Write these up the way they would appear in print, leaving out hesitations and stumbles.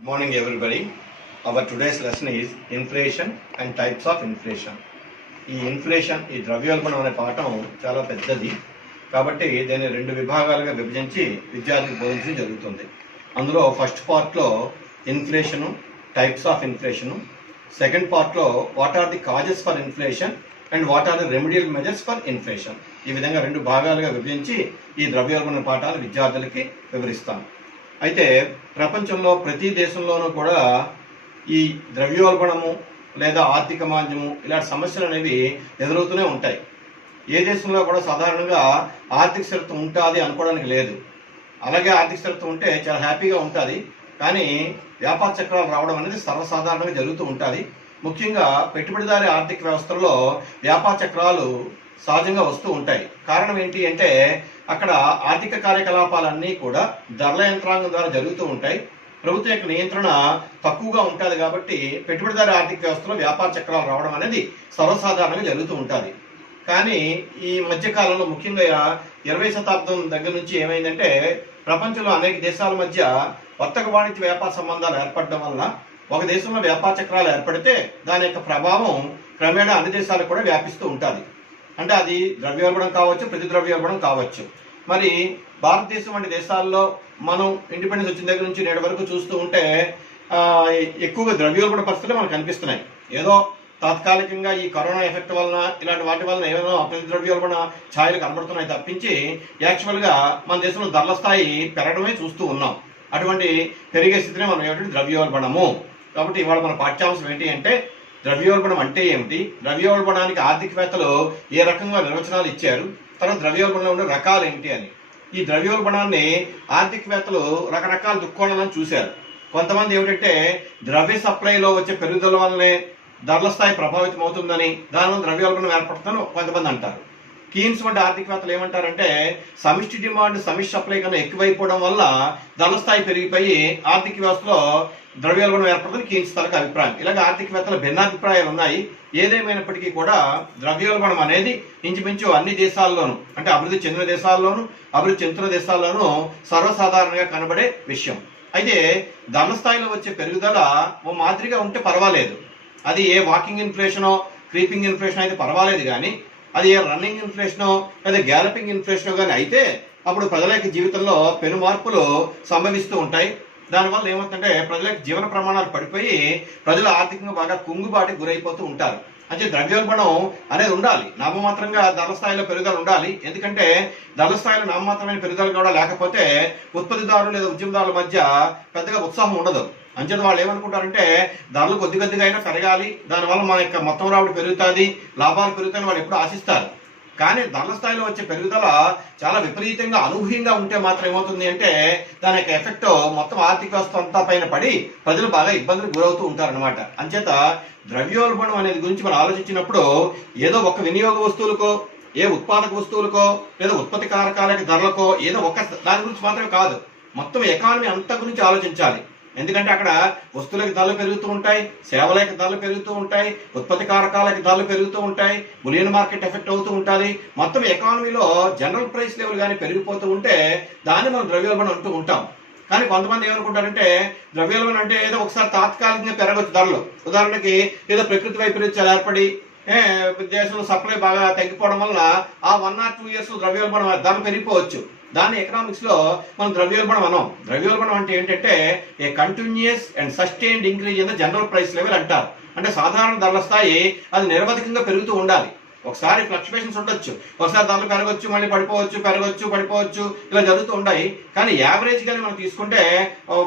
Good morning, everybody. Our today's lesson is inflation and types of inflation. ఈ inflation ఈ ద్రవ్యోల్బణం అనే పాఠం చాలా పెద్దది కాబట్టి దీన్ని రెండు విభాగాలుగా విభజించి విద్యార్థికి బోధించడం జరుగుతుంది. అందులో ఫస్ట్ పార్ట్లో inflation, types of inflation, second పార్ట్లో what are the causes for inflation and what are the remedial measures for inflation. ఈ విధంగా రెండు భాగాలుగా విభజించి ఈ ద్రవ్యోల్బణ పాఠాలు విద్యార్థులకి వివరిస్తాను. అయితే ప్రపంచంలో ప్రతి దేశంలోనూ కూడా ఈ ద్రవ్యోల్బణము లేదా ఆర్థిక మాంద్యము ఇలాంటి సమస్యలు అనేవి ఎదురవుతూనే ఉంటాయి. ఏ దేశంలో కూడా సాధారణంగా ఆర్థిక స్థిరత్వం ఉంటుంది అనుకోవడానికి లేదు. అలాగే ఆర్థిక స్థిరత్వం ఉంటే చాలా హ్యాపీగా ఉంటుంది, కానీ వ్యాపార చక్రాలు రావడం అనేది సర్వసాధారణంగా జరుగుతూ ఉంటుంది. ముఖ్యంగా పెట్టుబడిదారీ ఆర్థిక వ్యవస్థల్లో వ్యాపార చక్రాలు సహజంగా వస్తూ ఉంటాయి. కారణం ఏంటి అంటే అక్కడ ఆర్థిక కార్యకలాపాలన్నీ కూడా ధరల యంత్రాంగం ద్వారా జరుగుతూ ఉంటాయి. ప్రభుత్వం యొక్క నియంత్రణ తక్కువగా ఉంటుంది కాబట్టి పెట్టుబడిదారీ ఆర్థిక వ్యవస్థలో వ్యాపార చక్రాలు రావడం అనేది సర్వసాధారణంగా జరుగుతూ ఉంటుంది. కానీ ఈ మధ్యకాలంలో ముఖ్యంగా 20వ శతాబ్దం దగ్గర నుంచి ఏమైందంటే ప్రపంచంలో అనేక దేశాల మధ్య వర్తక వాణిజ్య వ్యాపార సంబంధాలు ఏర్పడడం వల్ల ఒక దేశంలో వ్యాపార చక్రాలు ఏర్పడితే దాని యొక్క ప్రభావం క్రమేణా అన్ని దేశాలకు కూడా వ్యాపిస్తూ ఉంటుంది. అంటే అది ద్రవ్యోల్బణం కావచ్చు, ప్రతి ద్రవ్యోల్బణం కావచ్చు. మరి భారతదేశం వంటి దేశాల్లో మనం ఇండిపెండెన్స్ వచ్చిన దగ్గర నుంచి నేటి వరకు చూస్తూ ఉంటే ఎక్కువగా ద్రవ్యోల్బణ పరిస్థితులు మనకు కనిపిస్తున్నాయి. ఏదో తాత్కాలికంగా ఈ కరోనా ఎఫెక్ట్ వలన ఇలాంటి వాటి వలన ఏమైనా ప్రతి ద్రవ్యోల్బణ ఛాయలు కనబడుతున్నాయి తప్పించి యాక్చువల్గా మన దేశంలో ధరల స్థాయి పెరగడమే చూస్తూ ఉన్నాం. అటువంటి పెరిగే స్థితిని మనం ఏమిటంటే ద్రవ్యోల్బణము. కాబట్టి ఇవాళ మన పాఠ్యాంశం ఏంటి అంటే ద్రవ్యోల్బణం అంటే ఏమిటి, ద్రవ్యోల్బణానికి ఆర్థికవేత్తలు ఏ రకంగా నిర్వచనాలు ఇచ్చారు, తర్వాత ద్రవ్యోల్బణంలో ఉండే రకాలు ఏమిటి అని. ఈ ద్రవ్యోల్బణాన్ని ఆర్థికవేత్తలు రకరకాల దృక్కోణాలను చూశారు. కొంతమంది ఏమిటంటే ద్రవ్య సప్లైలో వచ్చే పెరుగుదల వల్లనే ధరల స్థాయి ప్రభావితం అవుతుందని, దానివల్ల ద్రవ్యోల్బణం ఏర్పడుతుందని కొంతమంది అంటారు. కీన్స్ వంటి ఆర్థికవేత్తలు ఏమంటారంటే సమిష్టి డిమాండ్ సమిష్టి సప్లై కన్నా ఎక్కువైపోవడం వల్ల ధరల స్థాయి పెరిగిపోయి ఆర్థిక వ్యవస్థలో ద్రవ్యోల్బణం ఏర్పడుతుంది కీన్స్ తరగతి అభిప్రాయం. ఇలాగ ఆర్థికవేత్తల భిన్నాభిప్రాయాలు ఉన్నాయి. ఏదేమైనప్పటికీ కూడా ద్రవ్యోల్బణం అనేది ఇంచుమించు అన్ని దేశాల్లోనూ, అంటే అభివృద్ధి చెందిన దేశాల్లోనూ అభివృద్ధి చెందుతున్న దేశాల్లోనూ సర్వసాధారణంగా కనబడే విషయం. అయితే ధరల స్థాయిలో వచ్చే పెరుగుదల ఓ మాదిరిగా ఉంటే పర్వాలేదు. అది ఏ వాకింగ్ ఇన్ఫ్లేషనో క్రీపింగ్ ఇన్ఫ్లేషన్ అయితే పర్వాలేదు, కానీ అది ఏ రన్నింగ్ ఇన్ఫ్లేషనో లేదా గ్యాలపింగ్ ఇన్ఫ్లేషనో కానీ అయితే అప్పుడు ప్రజల యొక్క జీవితంలో పెను మార్పులు సంభవిస్తూ ఉంటాయి. దానివల్ల ఏమవుతుందంటే ప్రజల యొక్క జీవన ప్రమాణాలు పడిపోయి ప్రజలు ఆర్థికంగా బాగా కుంగుబాటుకు గురైపోతూ ఉంటారు. అంటే ద్రవ్యోల్బణం అనేది ఉండాలి, నామమాత్రంగా ధరల స్థాయిలో పెరుగుదల ఉండాలి. ఎందుకంటే ధరల స్థాయిలో నామమాత్రమైన పెరుగుదల కూడా లేకపోతే ఉత్పత్తిదారులు లేదా ఉద్యమదారుల మధ్య పెద్దగా ఉత్సాహం ఉండదు. అంచేత వాళ్ళు ఏమనుకుంటారంటే ధరలు కొద్దిగా అయినా పెరగాలి, దానివల్ల మన యొక్క మొత్తం రాబడి పెరుగుతుంది, లాభాలు పెరుగుతాయని వాళ్ళు ఎప్పుడు ఆశిస్తారు. కానీ ధరల స్థాయిలో వచ్చే పెరుగుదల చాలా విపరీతంగా అనూహ్యంగా ఉంటే మాత్రం ఏమవుతుంది అంటే దాని యొక్క ఎఫెక్ట్ మొత్తం ఆర్థిక వ్యవస్థ అంతా పైన పడి ప్రజలు బాగా ఇబ్బందులకు గురవుతూ ఉంటారనమాట. అంచేత ద్రవ్యోల్బణం అనేది గురించి మనం ఆలోచించినప్పుడు ఏదో ఒక వినియోగ వస్తువులకో, ఏ ఉత్పాదక వస్తువులకో లేదా ఉత్పత్తి కారకాల ధరలకో ఏదో ఒక దాని గురించి మాత్రమే కాదు, మొత్తం ఎకానమీ అంతా గురించి ఆలోచించాలి. ఎందుకంటే అక్కడ వస్తువులకి ధరలు పెరుగుతూ ఉంటాయి, సేవలకి ధరలు పెరుగుతూ ఉంటాయి, ఉత్పత్తి కారకాలకి ధరలు పెరుగుతూ ఉంటాయి, బులియన్ మార్కెట్ ఎఫెక్ట్ అవుతూ ఉంటుంది. మొత్తం ఎకానమీలో జనరల్ ప్రైస్ లెవెల్ కానీ పెరిగిపోతూ ఉంటే దాన్ని మనం ద్రవ్యోల్బణం అంటూ ఉంటాం. కానీ కొంతమంది ఏమనుకుంటారంటే ద్రవ్యోల్బణం అంటే ఏదో ఒకసారి తాత్కాలికంగా పెరగవచ్చు ధరలు. ఉదాహరణకి ఏదో ప్రకృతి వైపరీత్యాలు ఏర్పడి దేశంలో సప్లై బాగా తగ్గిపోవడం వల్ల ఆ 1 or 2 years ద్రవ్యోల్బణం ధర పెరిగిపోవచ్చు. దాన్ని ఎకనామిక్స్ లో మనం ద్రవ్యోల్బణం అన్నాం. ద్రవ్యోల్బణం అంటే ఏంటంటే a continuous and sustained increase in the general price level అంటారు. అంటే సాధారణ ధరల స్థాయి అది నిరవధికంగా పెరుగుతూ ఉండాలి. ఒకసారి ఫ్లక్చువేషన్స్ ఉండొచ్చు, ఒకసారి ధరలు పెరగొచ్చు, మళ్ళీ పడిపోవచ్చు, ఇలా జరుగుతూ ఉంటాయి. కానీ యావరేజ్ గానే మనం తీసుకుంటే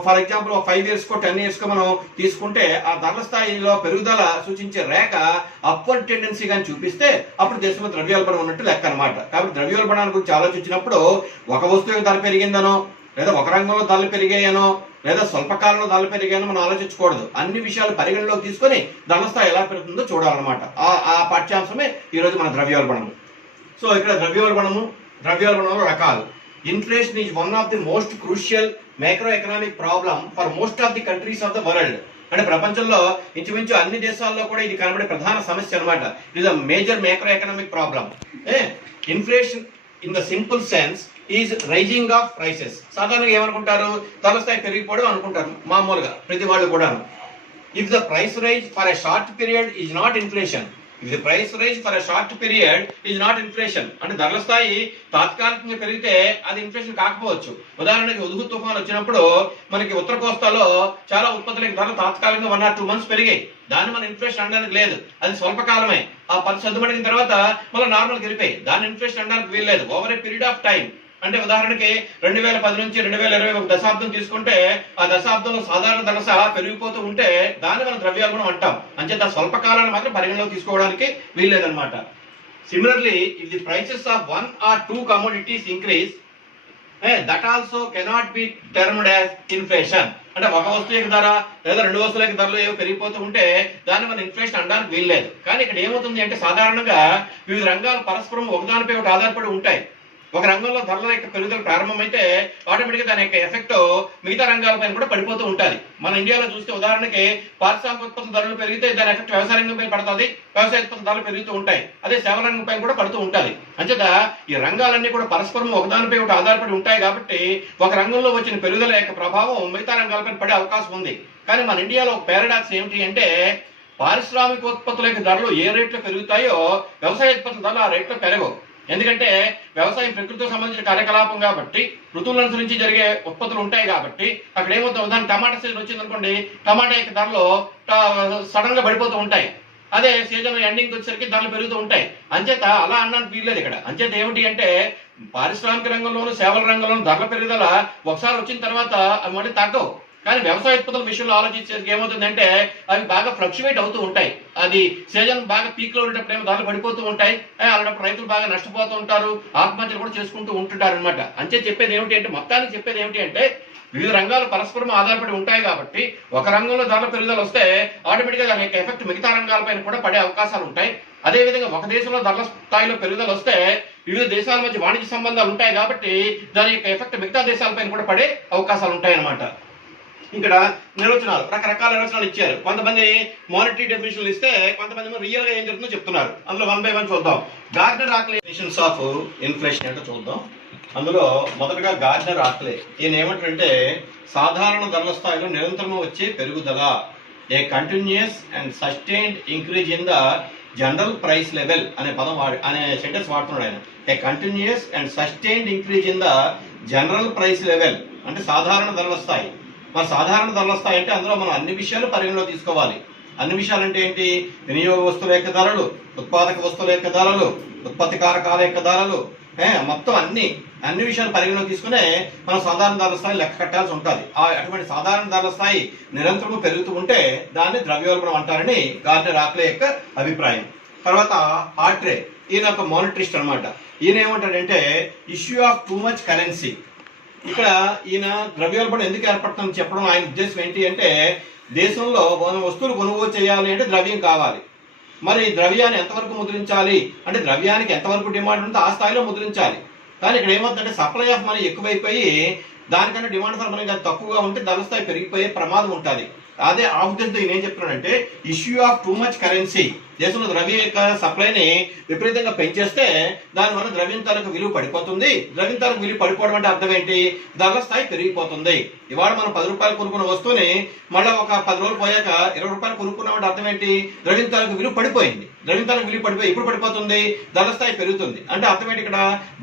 for example 5 years co 10 years కో మనం తీసుకుంటే ఆ ధరల స్థాయిలో పెరుగుదల సూచించే రేఖ అప్వర్డ్ టెండెన్సీ కానీ చూపిస్తే అప్పుడు దేశంలో ద్రవ్యోల్బణం ఉన్నట్టు లెక్క అనమాట. కాబట్టి ద్రవ్యోల్బణాన్ని గురించి ఆలోచించినప్పుడు ఒక వస్తువుకి ధర పెరిగిందనో లేదా ఒక రంగంలో ధరలు పెరిగాయనో లేదా స్వల్పకాలంలో ధరలు పెరిగాయనో మనం ఆలోచించకూడదు. అన్ని విషయాలు పరిగణలోకి తీసుకొని ధరల స్థాయి ఎలా పెరుగుతుందో చూడాలన్నమాట. ఆ పాఠ్యాంశమే ఈరోజు మన ద్రవ్యోల్బణము. సో ఇక్కడ ద్రవ్యోల్బణంలో రకాలు. Inflation is one of the most crucial micro economic problem for most of the countries of the world. అంటే ప్రపంచంలో ఇంచుమించు అన్ని దేశాల్లో కూడా ఇది కనబడే ప్రధాన సమస్య అనమాట. It is a major microeconomic problem. Inflation in the simple sense is rising of prices. సాధారణంగా ఏమనుకుంటారు, ధరల స్థాయి పెరిగిపోవడం అనుకుంటారు మామూలుగా ప్రతి వాళ్ళు కూడా. If the price rise for a short period is not inflation. If the price rise for a short period is not inflation అంటే ధరల స్థాయి తాత్కాలికంగా పెరిగితే అది ఇన్ఫ్లేషన్ కాకపోవచ్చు. ఉదాహరణకి ఉదుగు తుఫాన్ వచ్చినప్పుడు మనకి ఉత్తర కోస్తాలో చాలా ఉత్పత్తులకి ధరలు తాత్కాలికంగా 1 or 2 months పెరిగాయి. దాన్ని మనం ఇన్ఫ్లేషన్ అనడానికి లేదు, అది స్వల్పకాలమే. ఆ పరిస్థితి సర్దుమడిన తర్వాత మళ్ళీ నార్మల్కి వెళ్ళిపోయి దాన్ని ఇన్ఫ్లేషన్ అనడానికి వీల్లేదు. Over a period of time అంటే ఉదాహరణకి 2010 నుంచి 2020 ఒక దశాబ్దం తీసుకుంటే ఆ దశాబ్దంలో సాధారణ ధరస పెరిగిపోతూ ఉంటే దాన్ని మనం ద్రవ్యోల్బణం అంటాం. అంచేత స్వల్పకాలాన్ని మాత్రం పరిగణలోకి తీసుకోవడానికి వీల్లేదన్నమాట. Similarly if the prices of 1 or 2 commodities increase, that also cannot be termed as inflation. అంటే ఒక వస్తువు యొక్క ధర లేదా 2 వస్తువుల యొక్క ధరలు ఏవో పెరిగిపోతూ ఉంటే దాన్ని మనం ఇన్ఫ్లేషన్ అనడానికి వీల్లేదు. కానీ ఇక్కడ ఏమవుతుంది అంటే సాధారణంగా వివిధ రంగాలు పరస్పరం ఒకదానిపై ఒకటి ఆధారపడి ఉంటాయి. ఒక రంగంలో ధరల యొక్క పెరుగుదల ప్రారంభమైతే ఆటోమేటిక్గా దాని యొక్క ఎఫెక్ట్ మిగతా రంగాలపైన కూడా పడిపోతూ ఉంటుంది. మన ఇండియాలో చూస్తే ఉదాహరణకి పారిశ్రామిక ఉత్పత్తుల ధరలు పెరిగితే దాని ఎఫెక్ట్ వ్యవసాయ రంగం పైన పడుతుంది, వ్యవసాయ ఉత్పత్తుల ధరలు పెరుగుతూ ఉంటాయి. అదే సేవల రంగం పైన కూడా పడుతూ ఉంటుంది. అంచేత ఈ రంగాలన్నీ కూడా పరస్పరం ఒకదానిపై ఒకటి ఆధారపడి ఉంటాయి కాబట్టి ఒక రంగంలో వచ్చిన పెరుగుదల యొక్క ప్రభావం మిగతా రంగాలపైన పడే అవకాశం ఉంది. కానీ మన ఇండియాలో ఒక పారాడాక్స్ ఏమిటి అంటే పారిశ్రామిక ఉత్పత్తుల యొక్క ధరలు ఏ రేట్లో పెరుగుతాయో వ్యవసాయ ఉత్పత్తుల ధరలు ఆ రేట్లో పెరగవు. ఎందుకంటే వ్యవసాయం ప్రకృతితో సంబంధించిన కార్యకలాపం కాబట్టి ఋతువులను అనుసరించి జరిగే ఉత్పత్తులు ఉంటాయి కాబట్టి అక్కడ ఏమవుతుంది, ఉదాహరణ టమాటా సీజన్ వచ్చింది అనుకోండి, టమాటా యొక్క ధరలు సడన్ గా పడిపోతూ ఉంటాయి. అదే సీజన్ ఎండింగ్ వచ్చేసరికి ధరలు పెరుగుతూ ఉంటాయి. అంచేత అలా అన్నానికి వీల్లేదు ఇక్కడ. అంచేత ఏమిటి అంటే పారిశ్రామిక రంగంలోను సేవల రంగంలోను ధరల పెరుగుదల ఒకసారి వచ్చిన తర్వాత అవి మళ్ళీ తగ్గవు. కానీ వ్యవసాయ ఉత్పత్తుల విషయంలో ఆలోచించేది ఏమవుతుందంటే అవి బాగా ఫ్లక్చువేట్ అవుతూ ఉంటాయి. అది సీజన్ బాగా పీక్ లో ఉండేటప్పుడు ఏమో ధరలు పడిపోతూ ఉంటాయి, అలాంటప్పుడు రైతులు బాగా నష్టపోతూ ఉంటారు, ఆత్మహత్యలు కూడా చేసుకుంటూ ఉంటుంటారు అనమాట. అంతే చెప్పేది ఏమిటి అంటే మొత్తానికి చెప్పేది ఏమిటి అంటే వివిధ రంగాలు పరస్పరం ఆధారపడి ఉంటాయి కాబట్టి ఒక రంగంలో ధరల పెరుగుదల వస్తే ఆటోమేటిక్గా దాని యొక్క ఎఫెక్ట్ మిగతా రంగాలపైన కూడా పడే అవకాశాలు ఉంటాయి. అదేవిధంగా ఒక దేశంలో ధరల స్థాయిలో పెరుగుదల వస్తే వివిధ దేశాల మధ్య వాణిజ్య సంబంధాలు ఉంటాయి కాబట్టి దాని యొక్క ఎఫెక్ట్ మిగతా దేశాలపైన కూడా పడే అవకాశాలు ఉంటాయి అన్నమాట. ఇక్కడ నిర్వచనాలు రకరకాల నిర్వచనాలు ఇచ్చారు. కొంతమంది మానిటరీ డెఫినిషన్లు ఇస్తే కొంతమంది రియల్ గా ఏం జరుగుతుందో చెప్తున్నారు. అందులో 1 by 1 చూద్దాం. గార్డ్నర్ ఆక్లే డెఫినిషన్స్ ఆఫ్ ఇన్ఫ్లేషన్ ఏంటో చూద్దాం. అందులో మొదటగా గార్డ్నర్ ఆక్లే ఈయన ఏమంటారంటే సాధారణ ధరల స్థాయిలో నిరంతరం వచ్చే పెరుగుదల, a continuous and sustained increase in the general price level అనే పదం అనే సెంటెన్స్ వాడుతున్నాడు ఆయన. A continuous and sustained increase in the general price level అంటే సాధారణ ధరల స్థాయి. మరి సాధారణ ధరలు వస్తాయి అంటే అందులో మనం అన్ని విషయాలు పరిగణలో తీసుకోవాలి. అన్ని విషయాలు అంటే ఏంటి, వినియోగ వస్తువుల యొక్క ధరలు, ఉత్పాదక వస్తువుల యొక్క ధరలు, ఉత్పత్తి కారకాల యొక్క ధరలు, మొత్తం అన్ని విషయాలు పరిగణలో తీసుకునే మనం సాధారణ ధరల స్థాయి లెక్క కట్టాల్సి ఉంటుంది. అటువంటి సాధారణ ధరల స్థాయి నిరంతరం పెరుగుతూ ఉంటే దాన్ని ద్రవ్యోల్బణం అంటారని గార్డ్నర్ ఆక్లే యొక్క అభిప్రాయం. తర్వాత హార్ట్రే ఈయన ఒక మానిటరిస్ట్ అనమాట. ఈయన ఏమంటాడంటే issue of too much currency. ఇక్కడ ఈయన ద్రవ్యోల్బణం ఎందుకు ఏర్పడుతుందని చెప్పడం ఆయన ఉద్దేశం ఏంటి అంటే దేశంలో వస్తువులు కొనుగోలు చేయాలి అంటే ద్రవ్యం కావాలి. మరి ద్రవ్యాన్ని ఎంతవరకు ముద్రించాలి అంటే ద్రవ్యానికి ఎంతవరకు డిమాండ్ ఉంటే ఆ స్థాయిలో ముద్రించాలి. కానీ ఇక్కడ ఏమవుతుందంటే సప్లై ఆఫ్ మనీ ఎక్కువైపోయి దానికన్నా డిమాండ్ ఫర్ మనీ తక్కువగా ఉంటే ధరల స్థాయి పెరిగిపోయే ప్రమాదం ఉంటుంది. అదే ఆ ఉద్దేశంతో ఈయన ఏం చెప్తున్నాడంటే issue of too much currency. దేశంలో ద్రవ్యం యొక్క సప్లైని విపరీతంగా పెంచేస్తే దానివల్ల ద్రవ్యం తాలూకు విలువ పడిపోతుంది. ద్రవ్యం తాలూకు విలువ పడిపోవడం అంటే అర్థం ఏంటి, ధరల స్థాయి పెరిగిపోతుంది. ఇవాళ మనం 10 రూపాయలు కొనుక్కున్న వస్తువుని మళ్ళీ ఒక 10 రోజులు పోయాక 20 రూపాయలు కొనుక్కున్నామంటే అర్థం ఏంటి, ద్రవ్యం తాలూకు విలువ పడిపోయింది. ద్రవ్యం తాలూకు విలువ పడిపోయి ఇప్పుడు పడిపోతుంది, ధరల స్థాయి పెరుగుతుంది. అంటే అర్థం ఏంటి, ఇక్కడ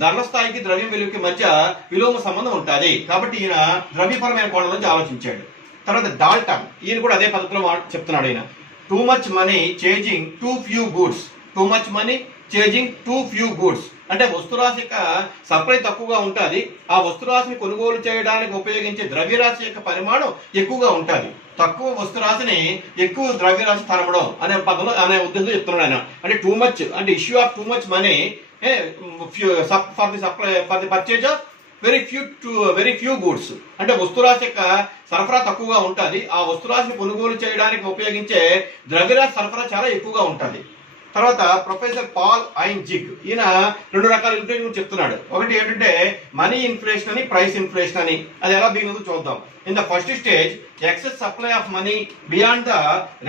ధరల స్థాయికి ద్రవ్యం విలువకి మధ్య విలోమ సంబంధం ఉంటుంది. కాబట్టి ఈయన ద్రవ్యపరమైన కోణం నుంచి ఆలోచించాడు. తర్వాత డాల్టన్ ఈయన కూడా అదే పద్ధతిలో చెప్తున్నాడు. ఈయన too much money changing two few goods. Too much money changing two few goods అంటే వస్తురాశి యొక్క సప్లై తక్కువగా ఉంటుంది, ఆ వస్తురాశిని కొనుగోలు చేయడానికి ఉపయోగించే ద్రవ్యరాశి యొక్క పరిమాణం ఎక్కువగా ఉంటుంది. తక్కువ వస్తురాశిని ఎక్కువ ద్రవ్యరాశి తరమడం అనే పదంలో అనే ఉద్దేశంతో చెప్తున్నాడు ఆయన. అంటే టూ మచ్ అంటే issue of too much money for the purchase of very few goods అంటే వస్తురాశి యొక్క సరఫరా తక్కువగా ఉంటుంది, ఆ వస్తురాశిని కొనుగోలు చేయడానికి ఉపయోగించే ద్రవ్యరాశి సరఫరా చాలా ఎక్కువగా ఉంటుంది. తర్వాత ప్రొఫెసర్ పాల్ ఐన్జిగ్ ఈయన 2 రకాల ఇన్ఫ్లేషన్ గురించి చెప్తున్నాడు. ఒకటి ఏంటంటే మనీ ఇన్ఫ్లేషన్ అని, ప్రైస్ ఇన్ఫ్లేషన్ అని. అది ఎలా బిగినదో చూద్దాం. In the first stage excess supply of money beyond the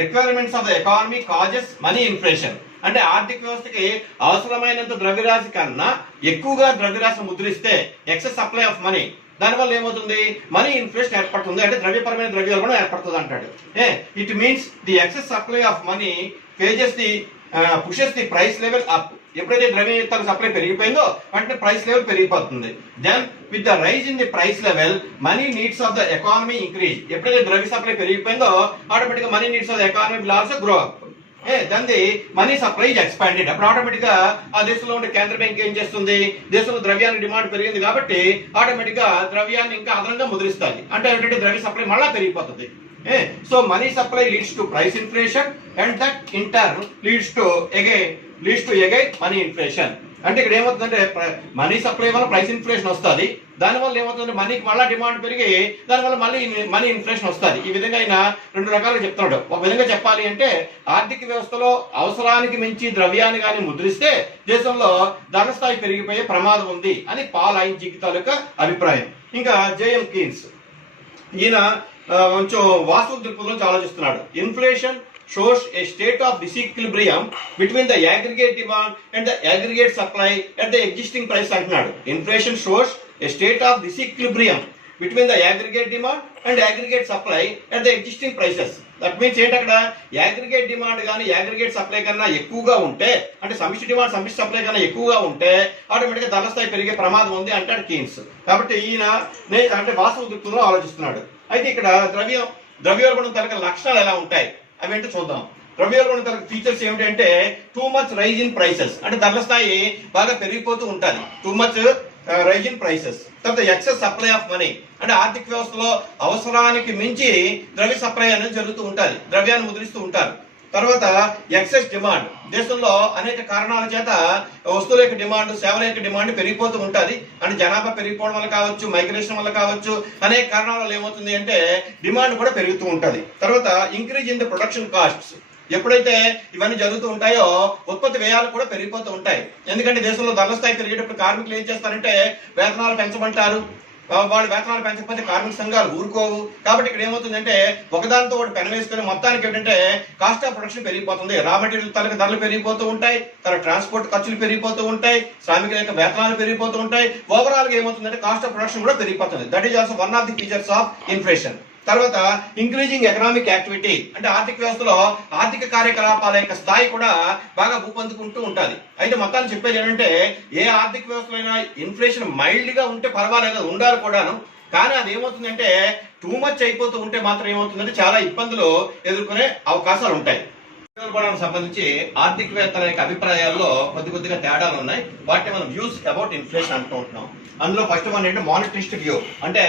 requirements of the economy causes money inflation. అంటే ఆర్థిక వ్యవస్థకి అవసరమైనంత ద్రవ్యరాశి కన్నా ఎక్కువగా ద్రవ్యరాశి ముద్రిస్తే ఎక్సెస్ సప్లై ఆఫ్ మనీ, దానివల్ల ఏమవుతుంది, మనీ ఇన్ఫ్లేషన్ ఏర్పడుతుంది, అంటే ద్రవ్యపరమైన ద్రవ్యాలు కూడా ఏర్పడుతుంది అంటాడు. It means the excess supply of money pushes the price level up. ఎప్పుడైతే ద్రవ్యతల సప్లై పెరిగిపోయిందో వెంటనే ప్రైస్ లెవెల్ పెరిగిపోతుంది. Then with the rise in the price level money needs of the economy increase. ఎప్పుడైతే ద్రవ్య సప్లై పెరిగిపోయిందో ఆటోమేటిక్ గా money needs of the economy will also grow up. Then the money supply is expanded. అప్పుడు automatic గా ఆ దేశంలో ఉండే కేంద్ర బ్యాంక్ ఏం చేస్తుంది, దేశంలో ద్రవ్యానికి డిమాండ్ పెరిగింది కాబట్టి ఆటోమేటిక్ గా ద్రవ్యాన్ని ఇంకా అదనంగా ముద్రిస్తుంది. అంటే ఏంటంటే ద్రవ్య సప్లై మళ్ళా పెరిగిపోతుంది. So money supply leads to price inflation and that in turn leads to again money inflation. అంటే ఇక్కడ ఏమవుతుందంటే మనీ సప్లై వల్ల ప్రైస్ ఇన్ఫ్లేషన్ వస్తుంది, దానివల్ల ఏమవుతుంది, మనీకి మళ్ళీ డిమాండ్ పెరిగి దానివల్ల మళ్ళీ మనీ ఇన్ఫ్లేషన్ వస్తుంది. ఈ విధంగా ఆయన రెండు రకాలుగా చెప్తున్నాడు. ఒక విధంగా చెప్పాలి అంటే ఆర్థిక వ్యవస్థలో అవసరానికి మించి ద్రవ్యాన్ని కానీ ముద్రిస్తే దేశంలో ధన స్థాయి పెరిగిపోయే ప్రమాదం ఉంది అని పాల్ ఐన్జీ తాలూకా అభిప్రాయం. ఇంకా జేఎం కీన్స్ ఈయన కొంచెం వాస్తవ దృక్పథంలో ఆలోచిస్తున్నాడు. Inflation shows a state of disequilibrium between the aggregate demand and the aggregate supply at the existing price అంటున్నాడు. Inflation shows a state of disequilibrium between the aggregate demand and aggregate supply at the existing prices. That means ఏంటి, అక్కడ aggregate demand కానీ aggregate supply కన్నా ఎక్కువగా ఉంటే, అంటే సమిష్టి demand సమిష్టి సప్లై కన్నా ఎక్కువగా ఉంటే ఆటోమేటిక్ గా ధర స్థాయి పెరిగే ప్రమాదం ఉంది అంటాడు కీన్స్. కాబట్టి ఈయన అంటే వాస్తవ దృక్పథంలో ఆలోచిస్తున్నాడు. అయితే ఇక్కడ ద్రవ్యోల్బణం తరగతి లక్షణాలు ఎలా ఉంటాయి అవేంటో చూద్దాం. ద్రవ్యోల్బణం తరగతి ఫీచర్స్ ఏమిటంటే too much rise in prices, అంటే ధరల స్థాయి బాగా పెరిగిపోతూ ఉంటుంది. Too much rise in prices. తర్వాత ఎక్సెస్ సప్లై ఆఫ్ మనీ, అంటే ఆర్థిక వ్యవస్థలో అవసరానికి మించి ద్రవ్య సప్లై అనేది జరుగుతూ ఉంటుంది, ద్రవ్యాన్ని ముద్రిస్తూ ఉంటారు. తర్వాత ఎక్సెస్ డిమాండ్, దేశంలో అనేక కారణాల చేత వస్తువుల యొక్క డిమాండ్, సేవల యొక్క డిమాండ్ పెరిగిపోతూ ఉంటుంది. అంటే జనాభా పెరిగిపోవడం వల్ల కావచ్చు, మైగ్రేషన్ వల్ల కావచ్చు, అనేక కారణాల వల్ల ఏమవుతుంది అంటే డిమాండ్ కూడా పెరుగుతూ ఉంటుంది. తర్వాత increase in the production costs, ఎప్పుడైతే ఇవన్నీ జరుగుతూ ఉంటాయో ఉత్పత్తి వ్యయాలు కూడా పెరిగిపోతూ ఉంటాయి. ఎందుకంటే దేశంలో ధరల స్థాయి పెరిగేటప్పుడు కార్మికులు ఏం చేస్తారంటే వేతనాలు పెంచమంటారు, వాళ్ళు వేతనాలు పెంచకపోతే కార్మిక సంఘాలు ఊరుకోవు. కాబట్టి ఇక్కడ ఏమవుతుందంటే ఒకదానితో ఒకటి పెన వేసుకుని మొత్తానికి ఏంటంటే కాస్ట్ ఆఫ్ ప్రొడక్షన్ పెరిగిపోతుంది, రా మెటీరియల్ తరగతి ధరలు పెరిగిపోతూ ఉంటాయి, తర్వాత ట్రాన్స్పోర్ట్ ఖర్చులు పెరిగిపోతూ ఉంటాయి, శ్రామికుల యొక్క వేతనాలు పెరిగిపోతూ ఉంటాయి. ఓవరాల్ గా ఏమవుతుందంటే కాస్ట్ ఆఫ్ ప్రొడక్షన్ కూడా పెరిగిపోతుంది. That is also one of the features of inflation. తర్వాత ఇంక్రీజింగ్ ఎకనామిక్ యాక్టివిటీ, అంటే ఆర్థిక వ్యవస్థలో ఆర్థిక కార్యకలాపాల యొక్క స్థాయి కూడా బాగా ఊపందుకుంటూ ఉంటుంది. అయితే మొత్తాన్ని చెప్పేది ఏంటంటే ఏ ఆర్థిక వ్యవస్థలో ఇన్ఫ్లేషన్ మైల్డ్ గా ఉంటే పర్వాలేదు, ఉండాలి కూడాను. కానీ అది ఏమవుతుందంటే టూ మచ్ అయిపోతూ ఉంటే మాత్రం ఏమవుతుందంటే చాలా ఇబ్బందులు ఎదుర్కొనే అవకాశాలు ఉంటాయి. సంబంధించి ఆర్థికవేత్తల యొక్క అభిప్రాయాల్లో కొద్దిగా తేడాలు ఉన్నాయి. వాటిని మనం వ్యూస్ అబౌట్ ఇన్ఫ్లేషన్ అంటూ ఉంటున్నాం. అందులో ఫస్ట్ వన్ ఏంటంటే మానిటరిస్ట్ వ్యూ, అంటే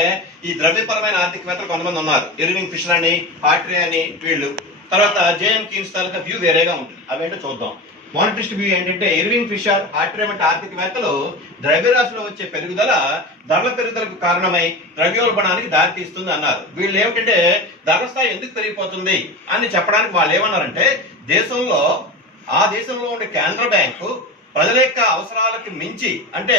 ఈ ద్రవ్యపరమైన ఆర్థికవేత్తలు కొంతమంది ఉన్నారు, ఇర్వింగ్ ఫిషర్ అని, హార్ట్రే అని వీళ్ళు. తర్వాత జేఎం కీన్స్ తాలూకా వ్యూ వేరేగా ఉంటుంది. అవేంటో చూద్దాం. మానిటరిస్ట్ వ్యూ ఏంటంటే ఇర్వింగ్ ఫిషర్, హార్ట్రే వంటి ఆర్థికవేత్తలు ద్రవ్యరాశిలో వచ్చే పెరుగుదల ధరల పెరుగుదలకు కారణమై ద్రవ్యోల్బణానికి దారితీస్తుంది అన్నారు. వీళ్ళు ఏమిటంటే ధరల స్థాయి ఎందుకు పెరిగిపోతుంది అని చెప్పడానికి వాళ్ళు ఏమన్నారంటే ఆ దేశంలో ఉండే కేంద్ర బ్యాంకు ప్రజల యొక్క అవసరాలకు మించి, అంటే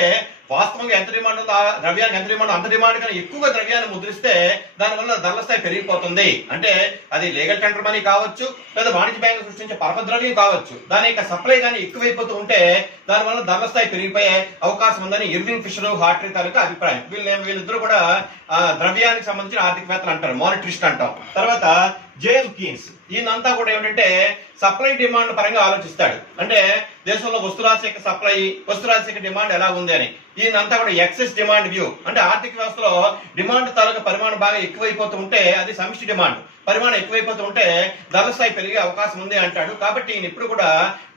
వాస్తవంగా ఎంత డిమాండ్ ఉందో ఆ ద్రవ్యానికి ఎంత డిమాండ్ అంత డిమాండ్ కన్నా ఎక్కువగా ద్రవ్యాన్ని ముద్రిస్తే దానివల్ల ధరల స్థాయి పెరిగిపోతుంది. అంటే అది లీగల్ టెండర్ మనీ కావచ్చు, లేదా వాణిజ్య బ్యాంకు సృష్టించే పరపద్రవ్యం కావచ్చు, దాని యొక్క సప్లై కానీ ఎక్కువైపోతూ ఉంటే దానివల్ల ధరల స్థాయి పెరిగిపోయే అవకాశం ఉందని ఇర్వింగ్ ఫిషర్, హార్ట్రీ తాలూకా అభిప్రాయం. వీళ్ళిద్దరూ కూడా ద్రవ్యానికి సంబంధించిన ఆర్థికవేత్తలు అంటారు, మానిటరిస్ట్ అంటాం. తర్వాత జేఎం కీన్స్, ఈయనంతా కూడా ఏమిటంటే సప్లై డిమాండ్ పరంగా ఆలోచిస్తాడు. అంటే దేశంలో వస్తురాశి యొక్క సప్లై, వస్తురాశి యొక్క డిమాండ్ ఎలా ఉంది అని. ఈయనంతా కూడా ఎక్సెస్ డిమాండ్ వ్యూ, అంటే ఆర్థిక వ్యవస్థలో డిమాండ్ తాలూకా పరిమాణం బాగా ఎక్కువైపోతూ ఉంటే అది సమిష్టి డిమాండ్, పరిమాణం ఎక్కువైపోతూ ఉంటే ధరల స్థాయి పెరిగే అవకాశం ఉంది అంటాడు. కాబట్టి ఈయన ఇప్పుడు కూడా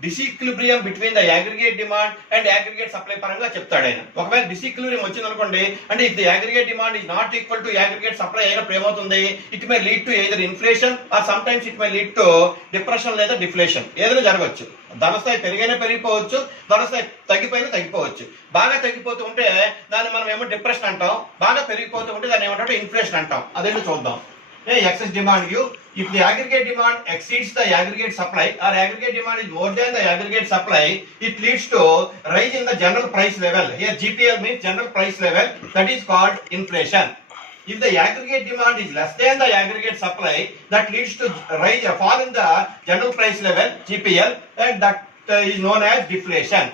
disequilibrium between the aggregate demand and aggregate supply పరంగా చెప్తాడు ఆయన. ఒకవేళ డిసీక్విలిబ్రియం వచ్చింది అనుకోండి, అంటే if the aggregate demand is not equal to aggregate supply అయినప్పుడు ఏమవుతుంది, it may lead to either inflation or sometimes it may lead to depression లేదా డిఫ్లేషన్, ఏదైనా జరగవచ్చు. ధర స్థాయి పెరిగైనా పెరిగిపోవచ్చు, ధర స్థాయి తగ్గిపోయినా తగ్గిపోవచ్చు. బాగా తగ్గిపోతూ ఉంటే దాన్ని మనం ఏమో డిప్రెషన్ అంటాం, బాగా పెరిగిపోతూ ఉంటే దాన్ని ఏమంటే ఇన్ఫ్లేషన్ అంటాం. అదేంటో చూద్దాం. Excess demand view, if the aggregate demand exceeds the aggregate supply or aggregate demand is more than the aggregate supply, it leads to rise in the general price level. Here GPL means general price level, that is called inflation. If the aggregate demand is less than the aggregate supply, that leads to fall in the general price level GPL, and that is known as deflation.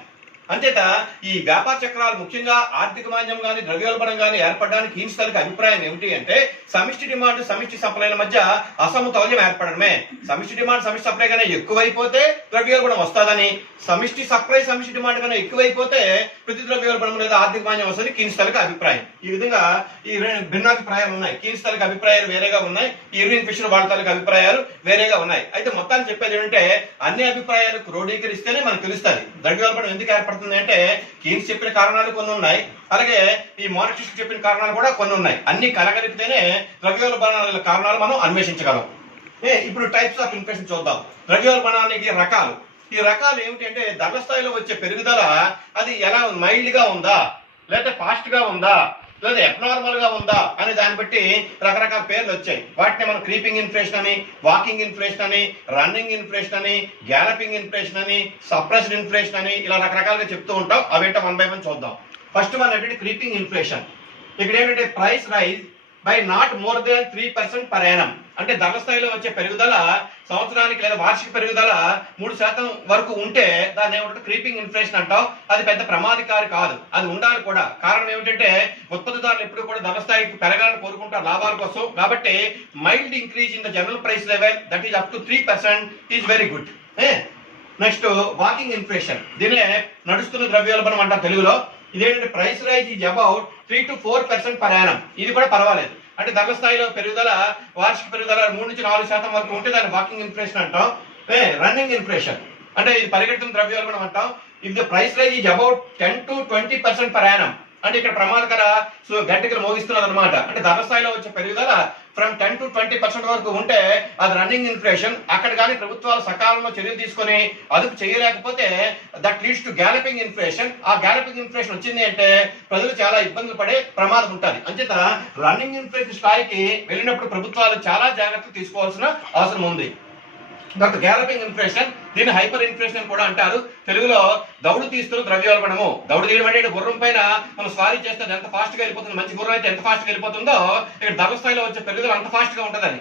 అంతేత ఈ వ్యాపార చక్రాలు ముఖ్యంగా ఆర్థిక మాంద్యం కానీ ద్రవ్యోల్బణం కానీ ఏర్పడడానికి కీన్స్ తాలూకు అభిప్రాయం ఏమిటి అంటే సమిష్టి డిమాండ్ సమిష్టి సప్లైల మధ్య అసమతౌల్యం ఏర్పడమే. సమిష్టి డిమాండ్ సమిష్టి సప్లై కన్నా ఎక్కువైపోతే ద్రవ్యోల్బణం వస్తుందని, సమిష్టి సప్లై సమిష్టి డిమాండ్ కన్నా ఎక్కువైపోతే ప్రతి ద్రవ్యోల్బణం లేదా ఆర్థిక మాంద్యం వస్తుంది కీన్స్ తాలూకు అభిప్రాయం. ఈ విధంగా ఈ భిన్నాభిప్రాయాలు ఉన్నాయి. కీన్స్ తాలూకు అభిప్రాయాలు వేరేగా ఉన్నాయి, ఇర్విన్ ఫిషర్ వాళ్ళ తాలూకు అభిప్రాయాలు వేరేగా ఉన్నాయి. అయితే మొత్తాన్ని చెప్పేది ఏంటంటే అన్ని అభిప్రాయాలు క్రోడీకరిస్తేనే మనకు తెలుస్తుంది ద్రవ్యోల్బణం ఎందుకు ఏర్పడుతుంది అంటే కీన్స్ చెప్పిన కారణాలు కొన్ని ఉన్నాయి, అలాగే ఈ మానిటరిస్ట్ చెప్పిన కారణాలు కూడా కొన్ని ఉన్నాయి. అన్ని కలగలిపితేనే ద్రవ్యోల్బణాల కారణాలు మనం అన్వేషించగలం. ఇప్పుడు టైప్స్ ఆఫ్ ఇన్ఫ్లేషన్ చూద్దాం. ద్రవ్యోల్బణానికి రకాలు. ఈ రకాలు ఏమిటి అంటే ధరల స్థాయిలో వచ్చే పెరుగుదల అది ఎలా మైల్డ్ గా ఉందా, లేదా ఫాస్ట్ గా ఉందా, లేదా అబ్నార్మల్ గా ఉందా అనే దాన్ని బట్టి రకరకాల పేర్లు వచ్చాయి. వాటిని మనం క్రీపింగ్ ఇన్ఫ్లేషన్ అని, వాకింగ్ ఇన్ఫ్లేషన్ అని, రన్నింగ్ ఇన్ఫ్లేషన్ అని, గ్యాలపింగ్ ఇన్ఫ్లేషన్ అని, సప్రెస్డ్ ఇన్ఫ్లేషన్ అని ఇలా రకరకాలుగా చెప్తూ ఉంటాం. అవేంటో 1 by 1 చూద్దాం. ఫస్ట్ వన్ ఏంటంటే క్రీపింగ్ ఇన్ఫ్లేషన్. ఇక్కడ ఏంటంటే price rise by not more than 3% per annum. అంటే ధరల స్థాయిలో వచ్చే పెరుగుదల సంవత్సరానికి లేదా వార్షిక పెరుగుదల 3% వరకు ఉంటే దాన్ని ఏమంటే క్రీపింగ్ ఇన్ఫ్లేషన్ అంటాం. అది పెద్ద ప్రమాదకారి కాదు, అది ఉండాలి కూడా. కారణం ఏమిటంటే ఉత్పత్తిదారులు ఎప్పుడు కూడా ధరల స్థాయికి పెరగాలని కోరుకుంటారు లాభాల కోసం. కాబట్టి mild increase in the general price level that is up to 3% is very good. Next walking inflation. దీనే నడుస్తున్న ద్రవ్యోల్బణం అంటాం తెలుగులో. ఇదేంటంటే price rise is about 3 to 4% per annum. ఇది కూడా పర్వాలేదు. అంటే ధరల స్థాయిలో పెరుగుదల వార్షిక పెరుగుదల 3 నుంచి 4% వరకు ఉంటే దాన్ని వాకింగ్ ఇన్ఫ్లేషన్ అంటాం. రన్నింగ్ ఇన్ఫ్లేషన్ అంటే ఇది పరిగెడుతున్న ద్రవ్యోల్బణం అంటాం. If the price rise is about 10 to 20% per annum. అంటే ఇక్కడ ప్రమాదకర గంటకలు మోగిస్తున్నది అనమాట. అంటే ధరల స్థాయిలో వచ్చే పెరుగుదల ఫ్రమ్ 10 to 20% వరకు ఉంటే అది రన్నింగ్ ఇన్ఫ్లేషన్. అక్కడ కానీ ప్రభుత్వాలు సకాలంలో చర్యలు తీసుకొని అదుపు చేయలేకపోతే that leads to galloping inflation. ఆ గ్యాలపింగ్ ఇన్ఫ్లేషన్ వచ్చింది అంటే ప్రజలు చాలా ఇబ్బందులు పడే ప్రమాదం ఉంటుంది. అంచేత రన్నింగ్ ఇన్ఫ్లేషన్ స్థాయికి వెళ్ళినప్పుడు ప్రభుత్వాలు చాలా జాగ్రత్తలు తీసుకోవాల్సిన అవసరం ఉంది. గ్యాలపింగ్ ఇన్ఫ్లేషన్, దీన్ని హైపర్ ఇన్ఫ్లేషన్ కూడా అంటారు. తెలుగులో దౌడు తీస్తున్న ద్రవ్యోల్బణము. దౌడు తీయడం అంటే గుర్రం పైన మనం స్వారీ చేస్తే ఎంత ఫాస్ట్ గా వెళ్ళిపోతుంది, మంచి గుర్రం అయితే ఎంత ఫాస్ట్ గా వెళ్ళిపోతుందో ఇక్కడ ధరల స్థాయిలో వచ్చే పెరుగుదల అంత ఫాస్ట్ గా ఉంటుందని.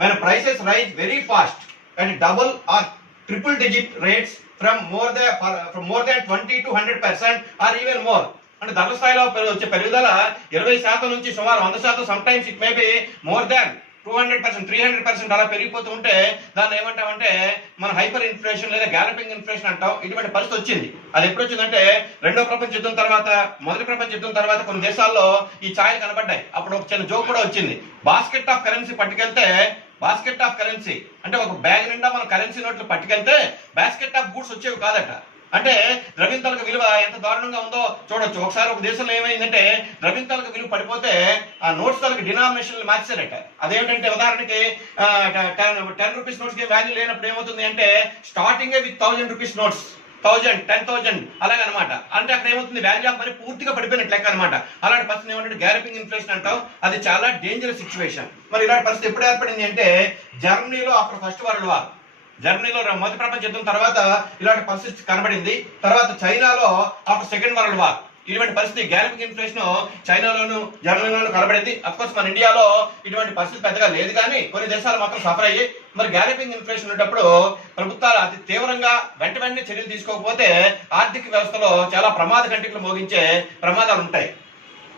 మన prices rise very fast and double or triple digit rates from more than 20 to 100% or even more. అంటే ధరల స్థాయిలో వచ్చే పెరుగుదల 20% నుంచి సుమారు 100%, sometimes it may be more than 200%, 300% అలా పెరిగిపోతూ ఉంటే దాన్ని ఏమంటామంటే మన హైపర్ ఇన్ఫ్లేషన్ లేదా గ్యాలపింగ్ ఇన్ఫ్లేషన్ అంటాం. ఇటువంటి పరిస్థితి వచ్చింది. అది ఎప్పుడు వచ్చిందంటే రెండో ప్రపంచ యుద్ధం తర్వాత, మొదటి ప్రపంచ యుద్ధం తర్వాత కొన్ని దేశాల్లో ఈ ఛాయలు కనబడ్డాయి. అప్పుడు ఒక చిన్న జోక్ కూడా వచ్చింది. బాస్కెట్ ఆఫ్ కరెన్సీ పట్టుకెళ్తే, బాస్కెట్ ఆఫ్ కరెన్సీ అంటే ఒక బ్యాగ్ నిండా మన కరెన్సీ నోట్లు పట్టుకెళ్తే బాస్కెట్ ఆఫ్ గూడ్స్ వచ్చేవి కాదట. అంటే ద్రవ్యంతలకు విలువ ఎంత దారుణంగా ఉందో చూడొచ్చు. ఒకసారి ఒక దేశంలో ఏమైందంటే ద్రవ్యంతలకు విలువ పడిపోతే ఆ నోట్స్ తలకు డినామినేషన్ మార్చారట. అదేంటంటే ఉదాహరణకి 10 రూపీస్ నోట్స్ కి వాల్యూ లేనప్పుడు ఏమవుతుంది అంటే స్టార్టింగ్ విత్ 1000 రూపీస్ నోట్స్, 1000, 10,000 అలాగనమాట. అంటే అక్కడ ఏమవుతుంది వాల్యూ ఆఫ్ మనీ పూర్తిగా పడిపోయినట్లు లెక్క అనమాట. అలాంటి పరిస్థితి ఏమంటే గ్యాలపింగ్ ఇన్ఫ్లేషన్ అంటాం. అది చాలా డేంజరస్ సిచ్యువేషన్. మరి ఇలాంటి పరిస్థితి ఎప్పుడు ఏర్పడింది అంటే జర్మనీలో ఆఫ్టర్ ఫస్ట్ వరల్డ్ వార్, జర్మనీలో మొదటి ప్రపంచ యుద్ధం తర్వాత ఇలాంటి పరిస్థితి కనబడింది. తర్వాత చైనాలో ఆఫ్టర్ సెకండ్ వరల్డ్ వార్ ఇటువంటి పరిస్థితి గ్యాలపింగ్ ఇన్ఫ్లేషన్ చైనాలోను జర్మనీలోను కనబడింది. అఫ్కోర్స్ మన ఇండియాలో ఇటువంటి పరిస్థితి పెద్దగా లేదు, కానీ కొన్ని దేశాలు మాత్రం సఫర్ అయ్యాయి. మరి గ్యాలపింగ్ ఇన్ఫ్లేషన్ ఉన్నప్పుడు ప్రభుత్వాలు అతి తీవ్రంగా వెంటనే చర్యలు తీసుకోకపోతే ఆర్థిక వ్యవస్థలో చాలా ప్రమాద గంటికలు మోగించే ప్రమాదాలు ఉంటాయి.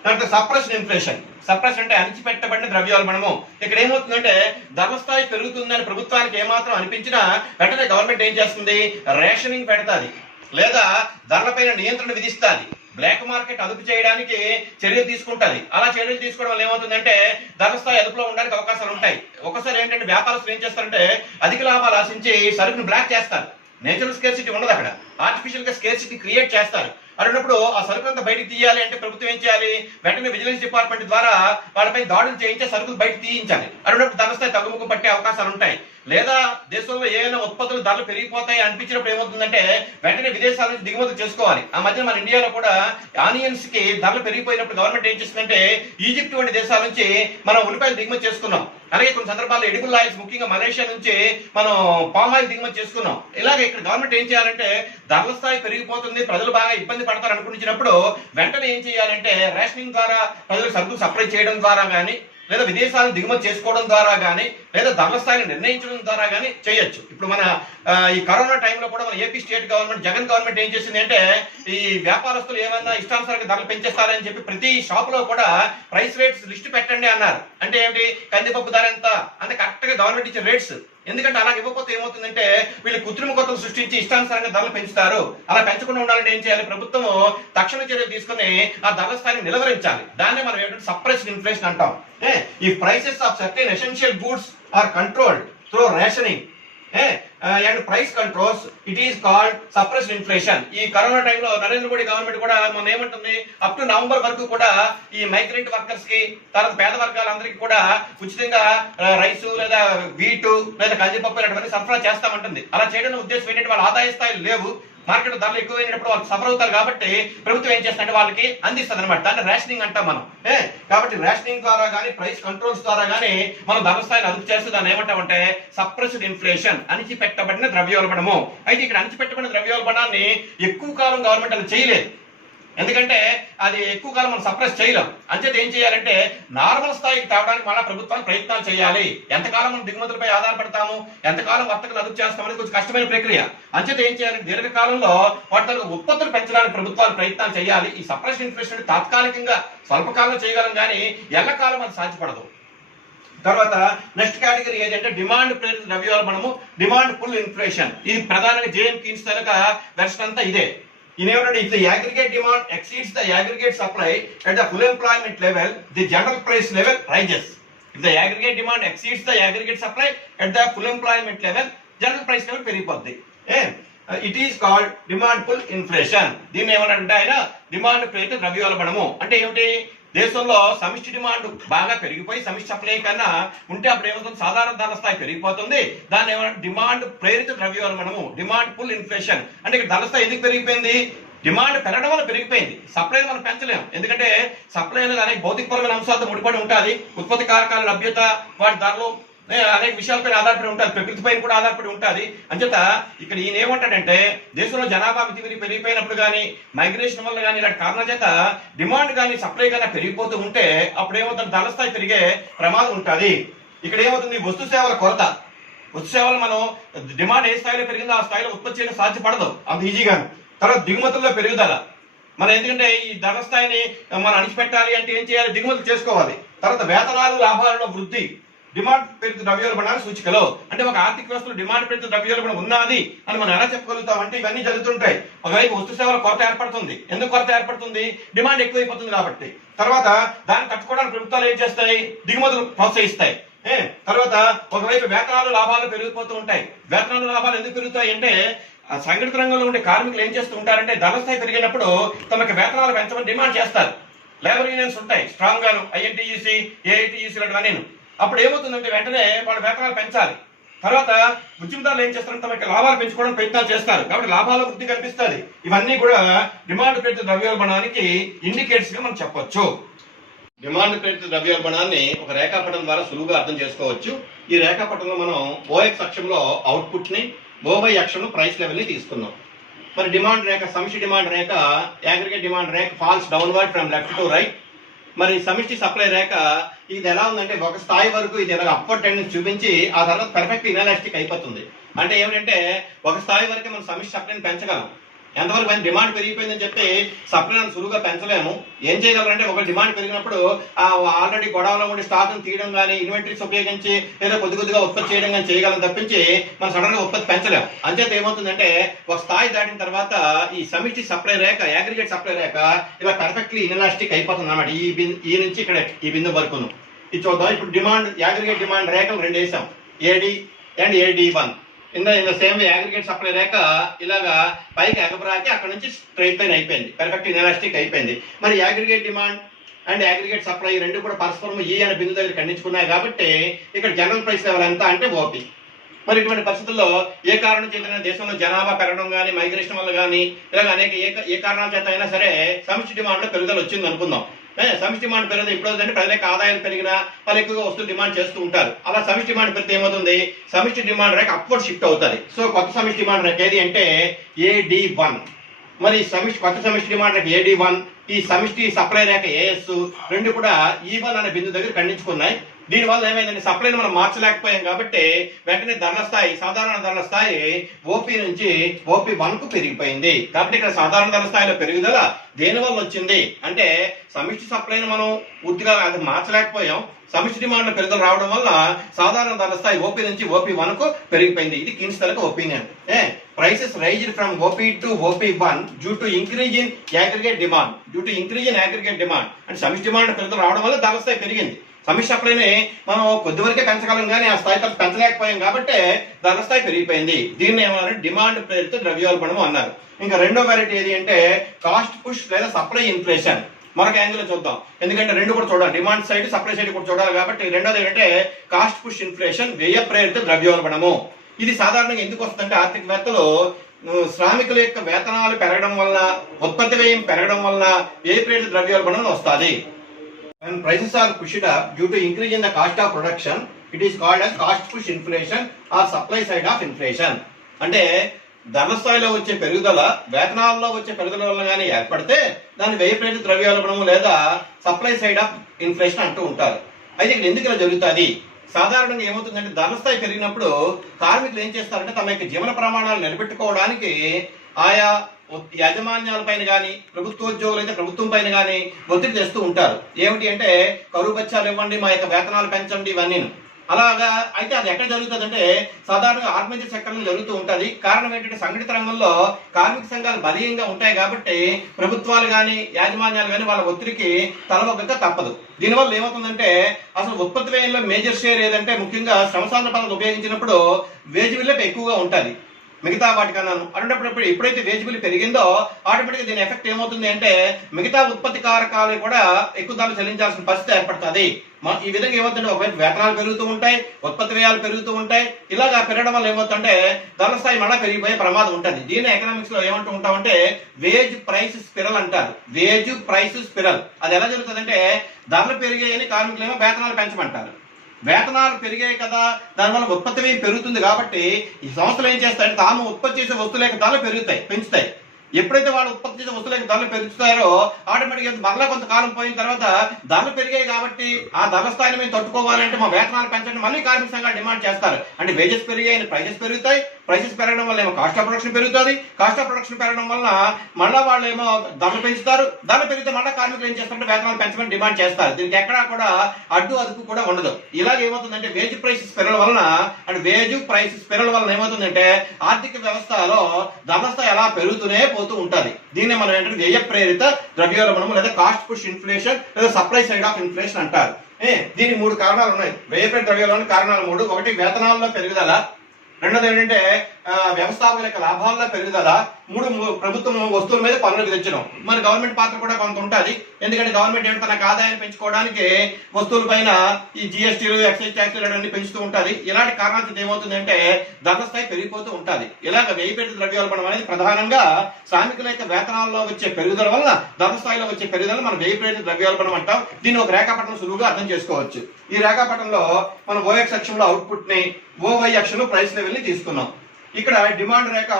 అంటే సప్రెస్డ్ ఇన్ఫ్లేషన్. సప్రెస్ అంటే అణిచిపెట్టబడిన ద్రవ్యోల్బణము. ఇక్కడ ఏమవుతుందంటే ధరల స్థాయి పెరుగుతుందని ప్రభుత్వానికి ఏమాత్రం అనిపించినా వెంటనే గవర్నమెంట్ ఏం చేస్తుంది, రేషనింగ్ పెడతాది లేదా ధరలపైన నియంత్రణ విధిస్తుంది. బ్లాక్ మార్కెట్ అదుపు చేయడానికి చర్యలు తీసుకుంటుంది. అలా చర్యలు తీసుకోవడం వల్ల ఏమవుతుందంటే ధరల స్థాయి అదుపులో ఉండడానికి అవకాశాలు ఉంటాయి. ఒకసారి ఏంటంటే వ్యాపారస్తులు ఏం చేస్తారంటే అధిక లాభాలు ఆశించి సరుకును బ్లాక్ చేస్తారు. నేచురల్ స్కేర్సిటీ ఉండదు, అక్కడ ఆర్టిఫిషియల్ గా స్కేర్సిటీ క్రియేట్ చేస్తారు. అన్నప్పుడు ఆ సరుకు అంతా బయటకు తీయాలి అంటే ప్రభుత్వం ఏం చేయాలి, వెంటనే విజిలెన్స్ డిపార్ట్మెంట్ ద్వారా వాళ్ళపై దాడులు చేయించే సరుకులు బయటకు తీయించాలి. అన్నప్పుడు ధరల స్థాయి తగ్గుముఖం పట్టే అవకాశాలు ఉంటాయి. లేదా దేశంలో ఏదైనా ఉత్పత్తులు ధరలు పెరిగిపోతాయి అనిపించినప్పుడు ఏమవుతుందంటే వెంటనే విదేశాల నుంచి దిగుమతి చేసుకోవాలి. ఆ మధ్య మన ఇండియాలో కూడా ఆనియన్స్ కి ధరలు పెరిగిపోయినప్పుడు గవర్నమెంట్ ఏం చేస్తుందంటే ఈజిప్ట్ వంటి దేశాల నుంచి మనం ఉల్లిపాయలు దిగుమతి చేసుకున్నాం. అలాగే కొన్ని సందర్భాల్లో ఎడిబుల్ ఆయిల్స్ ముఖ్యంగా మలేషియా నుంచి మనం పామ్ ఆయిల్ దిగుమతి చేసుకున్నాం. ఇలాగే ఇక్కడ గవర్నమెంట్ ఏం చేయాలంటే ధరల స్థాయి పెరిగిపోతుంది, ప్రజలు బాగా ఇబ్బంది పడతారు అనుకుంటున్నప్పుడు వెంటనే ఏం చేయాలంటే రేషనింగ్ ద్వారా ప్రజలకు సరుకులు సప్లై చేయడం ద్వారా కానీ లేదా విదేశాలను దిగుమతి చేసుకోవడం ద్వారా కానీ లేదా ధరల స్థాయిని నిర్ణయించడం ద్వారా కానీ చేయొచ్చు. ఇప్పుడు మన ఈ కరోనా టైంలో కూడా మన AP state government, Jagan government ఏం చేసింది అంటే ఈ వ్యాపారస్తులు ఏమన్నా ఇష్టానుసారంగా ధరలు పెంచేస్తారని చెప్పి ప్రతి షాప్ లో కూడా ప్రైస్ రేట్స్ లిస్ట్ పెట్టండి అన్నారు. అంటే ఏమిటి, కందిపప్పు ధర ఎంత అంటే కరెక్ట్ గా గవర్నమెంట్ ఇచ్చే రేట్స్. ఎందుకంటే అలా ఇవ్వకపోతే ఏమవుతుందంటే వీళ్ళు కృత్రిమ కొత్తలు సృష్టించి ఇష్టానుసారంగా ధరలు పెంచుతారు. అలా పెంచకుండా ఉండాలంటే ఏం చేయాలి, ప్రభుత్వము తక్షణ చర్యలు తీసుకుని ఆ ధరల స్థాయిని నిలవరించాలి. దాన్నే మనం ఏంటంటే సప్రెస్డ్ ఇన్ఫ్లేషన్ అంటాం. ఈ prices of certain essential goods are controlled through rationing and price controls, it is called suppressed inflation. ఈ కరోనా టైంలో నరేంద్ర మోడీ గవర్నమెంట్ కూడా మొన్న ఏమంటుంది, అప్ టు నవంబర్ వరకు కూడా ఈ మైగ్రెంట్ వర్కర్స్ కి, తర్వాత పేద వర్గాలందరికీ కూడా ఉచితంగా రైసు లేదా వీటు లేదా కందిపప్పు ఇలాంటివన్నీ సరఫరా చేస్తామంటుంది. అలా చేయడం ఉద్దేశం ఏంటంటే వాళ్ళ ఆదాయ స్థాయిలు లేవు, మార్కెట్ ధరలు ఎక్కువైనప్పుడు వాళ్ళు సఫర్ అవుతారు కాబట్టి ప్రభుత్వం ఏం చేస్తుందంటే వాళ్ళకి అందిస్తుంది అనమాట. దాన్ని రేషనింగ్ అంటాం మనం. కాబట్టి రేషనింగ్ ద్వారా కానీ ప్రైస్ కంట్రోల్స్ ద్వారా కానీ మనం ధరల స్థాయిని అదుపు చేస్తూ దాన్ని ఏమంటామంటే సప్రెస్డ్ ఇన్ఫ్లేషన్, అణిచిపెట్టబడిన ద్రవ్యోల్బణము. అయితే ఇక్కడ అణిచిపెట్టబడిన ద్రవ్యోల్బణాన్ని ఎక్కువ కాలం గవర్నమెంట్ అది చేయలేదు. ఎందుకంటే అది ఎక్కువ కాలం మనం సప్రెస్ చేయలేం. అంచేత ఏం చేయాలంటే నార్మల్ స్థాయికి తేవడానికి మళ్ళీ ప్రభుత్వాలు ప్రయత్నాలు చేయాలి. ఎంతకాలం మనం దిగుమతులపై ఆధారపడతాము, ఎంతకాలం వర్తకులు అదుపు చేస్తామనేది కొంచెం కష్టమైన ప్రక్రియ. అంచేత ఏం చేయాలంటే దీర్ఘకాలంలో వాటి ఉత్పత్తులు పెంచడానికి ప్రభుత్వాలు ప్రయత్నాలు చేయాలి. ఈ సప్రెస్డ్ ఇన్ఫ్లేషన్ తాత్కాలికంగా స్వల్పకాలంలో చేయగలం కానీ ఎల్లకాలం అది సాధ్యపడదు. తర్వాత నెక్స్ట్ కేటగిరీ ఏంటంటే డిమాండ్ ప్రేరిత ద్రవ్యోల్బణము, డిమాండ్ పుల్ ఇన్ఫ్లేషన్. ఇది ప్రధానంగా జేఎం కీన్స్ వెర్షన్ అంతా ఇదే. If the aggregate demand exceeds the aggregate supply at the full employment level, the general price level rises. If the aggregate demand exceeds the aggregate supply at the full employment level, general price level పెరిగిపోద్ది. It is called demand pull inflation. దీన్ని ఏమనంటే ఆయన demand ప్రేరిత ద్రవ్యోల్బణము. అంటే ఏమిటి, దేశంలో సమిష్టి demand బాగా పెరిగిపోయి సమిష్టి సప్లై కన్నా ఉంటే అప్పుడు ఏమవుతుంది, సాధారణ ధర స్థాయి పెరిగిపోతుంది. దాన్ని ఏమంటే డిమాండ్ ప్రేరిత ద్రవ్యోల్బణము, డిమాండ్ పుల్ ఇన్ఫ్లేషన్. అంటే ఇక్కడ ధర స్థాయి ఎందుకు పెరిగిపోయింది, డిమాండ్ పెరగడం వల్ల పెరిగిపోయింది. సప్లై మనం పెంచలేము, ఎందుకంటే సప్లై అనేది అనేక భౌతికపరమైన అంశాలతో ముడిపడి ఉంటుంది. ఉత్పత్తి కారకాల లభ్యత, వాటి ధరలు అనేక విషయాలపై ఆధారపడి ఉంటుంది, ప్రకృతి పైన కూడా ఆధారపడి ఉంటుంది. అంచేత ఇక్కడ ఈయన ఏమంటాడంటే దేశంలో జనాభా మితిమిరి పెరిగిపోయినప్పుడు కానీ మైగ్రేషన్ వల్ల కానీ ఇలాంటి కారణాల చేత డిమాండ్ కానీ సప్లై కానీ పెరిగిపోతూ ఉంటే అప్పుడు ఏమవుతుంది, ధరల స్థాయి పెరిగే ప్రమాదం ఉంటుంది. ఇక్కడ ఏమవుతుంది, వస్తు సేవల కొరత. వస్తు సేవలు మనం డిమాండ్ ఏ స్థాయిలో పెరిగిందో ఆ స్థాయిలో ఉత్పత్తి చేయడం సాధ్యపడదు అంత ఈజీగా. తర్వాత దిగుమతుల్లో పెరుగుదల. మనం ఎందుకంటే ఈ ధర స్థాయిని మనం అణిచిపెట్టాలి అంటే ఏం చేయాలి, దిగుమతులు చేసుకోవాలి. తర్వాత వేతనాలు లాభాలలో వృద్ధి, డిమాండ్ ప్రేరిత ద్రవ్యోల్బణాలు సూచికలు. అంటే ఒక ఆర్థిక వ్యవస్థలో డిమాండ్ ప్రేరిత ద్రవ్యోల్బణం ఉన్నది అని మనం ఎలా చెప్పగలుగుతాం అంటే ఇవన్నీ జరుగుతుంటాయి. ఒకవైపు వస్తు సేవల కొరత ఏర్పడుతుంది. ఎందుకు కొరత ఏర్పడుతుంది, డిమాండ్ ఎక్కువైపోతుంది కాబట్టి. తర్వాత దాన్ని తట్టుకోవడానికి ప్రభుత్వాలు ఏం చేస్తాయి, దిగుమతులు ప్రోత్సహిస్తాయి. తర్వాత ఒకవైపు వేతనాలు లాభాలు పెరిగిపోతూ ఉంటాయి. వేతనాలు లాభాలు ఎందుకు పెరుగుతాయి అంటే సంఘటిత రంగంలో ఉండే కార్మికులు ఏం చేస్తూ ఉంటారంటే ధర స్థాయి పెరిగినప్పుడు తమకి వేతనాలు పెంచమని డిమాండ్ చేస్తారు. లేబర్ యూనియన్స్ ఉంటాయి స్ట్రాంగ్ గాను, ఐఎన్టీయూసీ, ఏఐటీయూసీ లాంటివన్నీ. అప్పుడు ఏమవుతుందంటే వెంటనే వాళ్ళ వేతనాలు పెంచాలి. తర్వాత ఉద్యమదారులు ఏం చేస్తారంటే తమకి లాభాలు పెంచుకోవడానికి ప్రయత్నాలు చేస్తారు, కాబట్టి లాభాల వృద్ధి కనిపిస్తుంది. ఇవన్నీ కూడా డిమాండ్ ప్రేరిత ద్రవ్యోల్బణానికి ఇండికేటర్స్ గా మనం చెప్పొచ్చు. డిమాండ్ ప్రేరిత ద్రవ్యోల్బణాన్ని ఒక రేఖాపటం ద్వారా సులువుగా అర్థం చేసుకోవచ్చు. ఈ రేఖాపటంలో మనం ఓఎక్స్ అక్షంలో అవుట్పుట్ ని, ఓవై అక్షంలో ప్రైస్ లెవెల్ ని తీసుకుందాం. మరి డిమాండ్ రేఖ, సమిష్టి డిమాండ్ రేఖ, అగ్రిగేట్ డిమాండ్ రేఖ falls downward from left to right. మరి సమిష్టి సప్లై రేఖ ఇది ఎలా ఉందంటే ఒక స్థాయి వరకు ఇది ఎలా అప్వర్డ్ టెండెన్సీ చూపించి ఆ తర్వాత పర్ఫెక్ట్ ఇన్ఎలాస్టిక్ అయిపోతుంది. అంటే ఏమిటంటే ఒక స్థాయి వరకు మనం సమిష్టి సప్లైని పెంచగలం. ఎంతవరకు డిమాండ్ పెరిగిపోయిందని చెప్పి సప్లైని సులువుగా పెంచలేము. ఏం చేయగలరంటే ఒక డిమాండ్ పెరిగినప్పుడు ఆల్రెడీ గొడవలో ఉండి స్టాక్ తీయడం కానీ, ఇన్వెంటరీస్ ఉపయోగించి లేదా కొద్దిగా ఉత్పత్తి చేయడం కానీ చేయగలం తప్పించి మనం సడన్ గా ఉత్పత్తి పెంచలేము. అంచేత ఏమవుతుందంటే ఒక స్థాయి దాటిన తర్వాత ఈ సమిష్టి సప్లై రేఖ, అగ్రిగేట్ సప్లై రేఖ ఇలా పర్ఫెక్ట్లీ ఇన్ఎలాస్టిక్ అయిపోతుంది అన్నమాట. ఈ నుంచి ఇక్కడ ఈ బిందు వరకును ఇది చూద్దాం. ఇప్పుడు డిమాండ్, అగ్రిగేట్ డిమాండ్ రేఖలు రెండు వేసాం, AD and AD one. In the same way aggregate supply రేఖ ఇలాగా పైకి ఎగబరాకి అక్కడ నుంచి స్ట్రైట్ లైన్ అయిపోయింది, పర్ఫెక్ట్ ఇన్ఎలాస్టిక్ అయిపోయింది. మరి aggregate demand and aggregate supply రెండు కూడా పరస్పరం ఈ అనే బిందు దగ్గర ఖండించుకున్నాయి కాబట్టి ఇక్కడ జనరల్ ప్రైస్ లెవెల్ ఎంత అంటే ఓపీ. మరి ఇటువంటి పరిస్థితుల్లో ఏ కారణం చేత దేశంలో జనాభా పెరగడం కానీ, మైగ్రేషన్ వల్ల కానీ ఇలాగ అనేక ఏ కారణాల చేత అయినా సరే సమిష్టి డిమాండ్ లో పెరుగుదల వచ్చింది అనుకుందాం. సమిష్టి డిమాండ్ పెరిగితే ఇప్పుడు అంటే ప్రజల యొక్క ఆదాయాలు పెరిగినా వాళ్ళు ఎక్కువగా వస్తువులు డిమాండ్ చేస్తూ ఉంటారు. అలా సమిష్టి డిమాండ్ పెరిగితే ఏమవుతుంది, సమిష్టి డిమాండ్ రేఖ అప్వర్డ్ షిఫ్ట్ అవుతుంది. సో కొత్త సమిష్టి డిమాండ్ రేఖ ఏది అంటే ఏడి1. మరి కొత్త సమిష్టి డిమాండ్ రేఖ ఏడి1 ఈ సమిష్టి సప్లై రేఖ ఏఎస్ రెండు కూడా ఈవన్ అనే బిందు దగ్గర ఖండించుకున్నాయి. దీనివల్ల ఏమైందంటే సప్లైని మనం మార్చలేకపోయాం కాబట్టి వెంటనే ధరల స్థాయి, సాధారణ ధరల స్థాయి ఓపీ నుంచి OP1 కు పెరిగిపోయింది. కాబట్టి ఇక్కడ సాధారణ ధరల స్థాయిలో పెరుగుదల దేనివల్ల వచ్చింది అంటే సమిష్టి సప్లైని మనం పూర్తిగా అది మార్చలేకపోయాం. సమిష్టి డిమాండ్ పెరుగుదల రావడం వల్ల సాధారణ ధరల స్థాయి ఓపీ నుంచి OP1 కు పెరిగిపోయింది. ఇది Keynes taluka opinion. Prices raised from OP to OP1 due to increase in aggregate demand. అంటే సమిష్టి డిమాండ్ పెరుగుదల రావడం వల్ల ధరల స్థాయి పెరిగింది. సమిష్టి సప్లైని మనం కొద్ది వరకే పెంచగలం కానీ ఆ స్థాయి పెంచలేకపోయాం కాబట్టి ధరల స్థాయి పెరిగిపోయింది. దీన్ని ఏమన్నారు, డిమాండ్ ప్రేరిత ద్రవ్యోల్బణం అన్నారు. ఇంకా రెండో వెరైటీ ఏది అంటే కాస్ట్ పుష్ లేదా సప్లై ఇన్ఫ్లేషన్. మరొక యాంగిల్ చూద్దాం, ఎందుకంటే రెండు కూడా చూడాలి, డిమాండ్ సైడ్ సప్లై సైడ్ కూడా చూడాలి. కాబట్టి రెండోది ఏంటంటే కాస్ట్ పుష్ ఇన్ఫ్లేషన్, వ్యయ ప్రేరిత ద్రవ్యోల్బణము. ఇది సాధారణంగా ఎందుకు వస్తుందంటే ఆర్థికవేత్తలు శ్రామికుల యొక్క వేతనాలు పెరగడం వల్ల, ఉత్పత్తి వ్యయం పెరగడం వల్ల వ్యయ ప్రేరిత ద్రవ్యోల్బణం వస్తుంది. When prices are pushed up due to increase in the cost of production, it is called as cost push inflation or supply side of inflation. అంటే ధరల స్థాయిలో వచ్చే పెరుగుదల వేతనాల్లో వచ్చే పెరుగుదల వల్ల కానీ ఏర్పడితే దాన్ని వ్యయ ప్రేరిత ద్రవ్యోల్బణం లేదా సప్లై సైడ్ ఆఫ్ ఇన్ఫ్లేషన్ అంటూ ఉంటారు. అయితే ఇక్కడ ఎందుకు ఇలా జరుగుతుంది? సాధారణంగా ఏమవుతుందంటే ధరల స్థాయి పెరిగినప్పుడు కార్మికులు ఏం చేస్తారంటే తమ యొక్క జీవన ప్రమాణాలు నిలబెట్టుకోవడానికి ఆయా యాజమాన్యాల పైన కానీ, ప్రభుత్వోద్యోగులు అయితే ప్రభుత్వం పైన కానీ ఒత్తిడి తెస్తూ ఉంటారు. ఏమిటి అంటే కరువు బత్యాలు ఇవ్వండి, మా యొక్క వేతనాలు పెంచండి, ఇవన్నీ. అలాగా అయితే అది ఎక్కడ జరుగుతుంది అంటే సాధారణంగా ఆర్గనైజ్డ్ సెక్టర్లో జరుగుతూ ఉంటుంది. కారణం ఏంటంటే సంఘటిత రంగంలో కార్మిక సంఘాలు బలీయంగా ఉంటాయి కాబట్టి ప్రభుత్వాలు కానీ యాజమాన్యాలు కానీ వాళ్ళ ఒత్తిడికి తలవొగ్గక తప్పదు. దీనివల్ల ఏమవుతుందంటే అసలు ఉత్పత్తి వ్యయంలో మేజర్ షేర్ ఏదంటే ముఖ్యంగా శ్రమ సాధన పద్ధతి ఉపయోగించినప్పుడు వేజ్ బిల్లు ఎక్కువగా ఉంటుంది మిగతా వాటికన్నాను. అన్నప్పుడు ఎప్పుడైతే వేజ్ బిల్ పెరిగిందో ఆటోమేటిక్గా దీని ఎఫెక్ట్ ఏమవుతుంది అంటే మిగతా ఉత్పత్తి కారకాలు కూడా ఎక్కువ ధరలు చెల్లించాల్సిన పరిస్థితి ఏర్పడుతుంది. ఈ విధంగా ఏమవుతుంటే ఒకవైపు వేతనాలు పెరుగుతూ ఉంటాయి, ఉత్పత్తి వ్యయాలు పెరుగుతూ ఉంటాయి. ఇలాగా పెరగడం వల్ల ఏమవుతుందంటే ధరల స్థాయి మళ్ళీ పెరిగిపోయే ప్రమాదం ఉంటుంది. దీన్ని ఎకనామిక్స్ లో ఏమంటూ ఉంటామంటే వేజ్ ప్రైస్ స్పిరల్ అంటారు. Wage price spiral. అది ఎలా జరుగుతుందంటే ధరలు పెరిగాయని కార్మికులు ఏమో వేతనాలు పెంచమంటారు. వేతనాలు పెరిగాయి కదా, దానివల్ల ఉత్పత్తి వ్యయం పెరుగుతుంది కాబట్టి ఈ సంస్థలు ఏం చేస్తాయంటే తాము ఉత్పత్తి చేసే వస్తువుల యొక్క ధరలు పెంచుతాయి. ఎప్పుడైతే వాళ్ళు ఉత్పత్తి చేసే వస్తువుల యొక్క ధరలు పెంచుతారో ఆటోమేటిక్గా మరలా కొంతకాలం పోయిన తర్వాత ధరలు పెరిగాయి కాబట్టి ఆ ధరల స్థాయిని మేము తట్టుకోవాలంటే మా వేతనాలు పెంచండి మళ్ళీ కార్మిక సంఘాలు డిమాండ్ చేస్తారు. అంటే వేజెస్ పెరిగాయని ప్రైజెస్ పెరుగుతాయి, ప్రైసెస్ పెరగడం వల్ల ఏమో కాస్ట్ ఆఫ్ ప్రొడక్షన్ పెరుగుతుంది, కాస్ట్ ఆఫ్ ప్రొడక్షన్ పెరగడం వల్ల మళ్ళీ వాళ్ళు ఏమో ధరలు పెంచుతారు, ధరలు పెరిగితే మళ్ళీ కార్మికులు ఏం చేస్తారంటే వేతనాలు పెంచమని డిమాండ్ చేస్తారు. దీనికి ఎక్కడా కూడా అడ్డు అదుపు కూడా ఉండదు. ఇలాగ ఏమవుతుందంటే వేజ్ ప్రైసెస్ పెరగడం వలన అంటే వేజ్ ప్రైసెస్ పెరగడం వలన ఏమవుతుందంటే ఆర్థిక వ్యవస్థలో ధరల స్థాయి ఎలా పెరుగుతూనే పోతూ ఉంటుంది. దీన్ని మనం ఏంటంటే వ్యయ ప్రేరిత ద్రవ్యోల్బణం లేదా కాస్ట్ పుష్ ఇన్ఫ్లేషన్ లేదా సప్లై సైడ్ ఆఫ్ ఇన్ఫ్లేషన్ అంటారు. దీనికి 3 కారణాలు ఉన్నాయి. వ్యయ ప్రేరిత ద్రవ్యోల్బణం కారణాలు 3. ఒకటి వేతనాల్లో పెరుగుదల, రెండోది ఏంటంటే వ్యవస్థాపకుల యొక్క లాభాల్లో పెరుగుదల, 3 ప్రభుత్వం వస్తువుల మీద పన్నులు విధించడం. మరి గవర్నమెంట్ పాత్ర కూడా కొంత ఉంటుంది. ఎందుకంటే గవర్నమెంట్ ఏంటి తనకు ఆదాయాన్ని పెంచుకోవడానికి వస్తువుల పైన ఈ జిఎస్టీలు, ఎక్సైజ్ ట్యాక్స్లు అన్ని పెంచుతూ ఉంటుంది. ఇలాంటి కారణాలతో ఏమవుతుందంటే ధరల స్థాయి పెరిగిపోతూ ఉంటుంది. ఇలాగ వ్యయ ప్రేరిత ద్రవ్యోల్బణం అనేది ప్రధానంగా శ్రామికుల యొక్క వేతనాల్లో వచ్చే పెరుగుదల వల్ల ధరల స్థాయిలో వచ్చే పెరుగుదల మనం వ్యయ ప్రేరిత ద్రవ్యోల్బణం అంటాం. దీన్ని ఒక రేఖాపటం సులువుగా అర్థం చేసుకోవచ్చు. ఈ రేఖాపటంలో మనం OX అక్షంలో అవుట్పుట్ ని, OY అక్షంలో ప్రైస్ లెవెల్ ని తీసుకున్నాం. ఇక్కడ డిమాండ్ రేఖ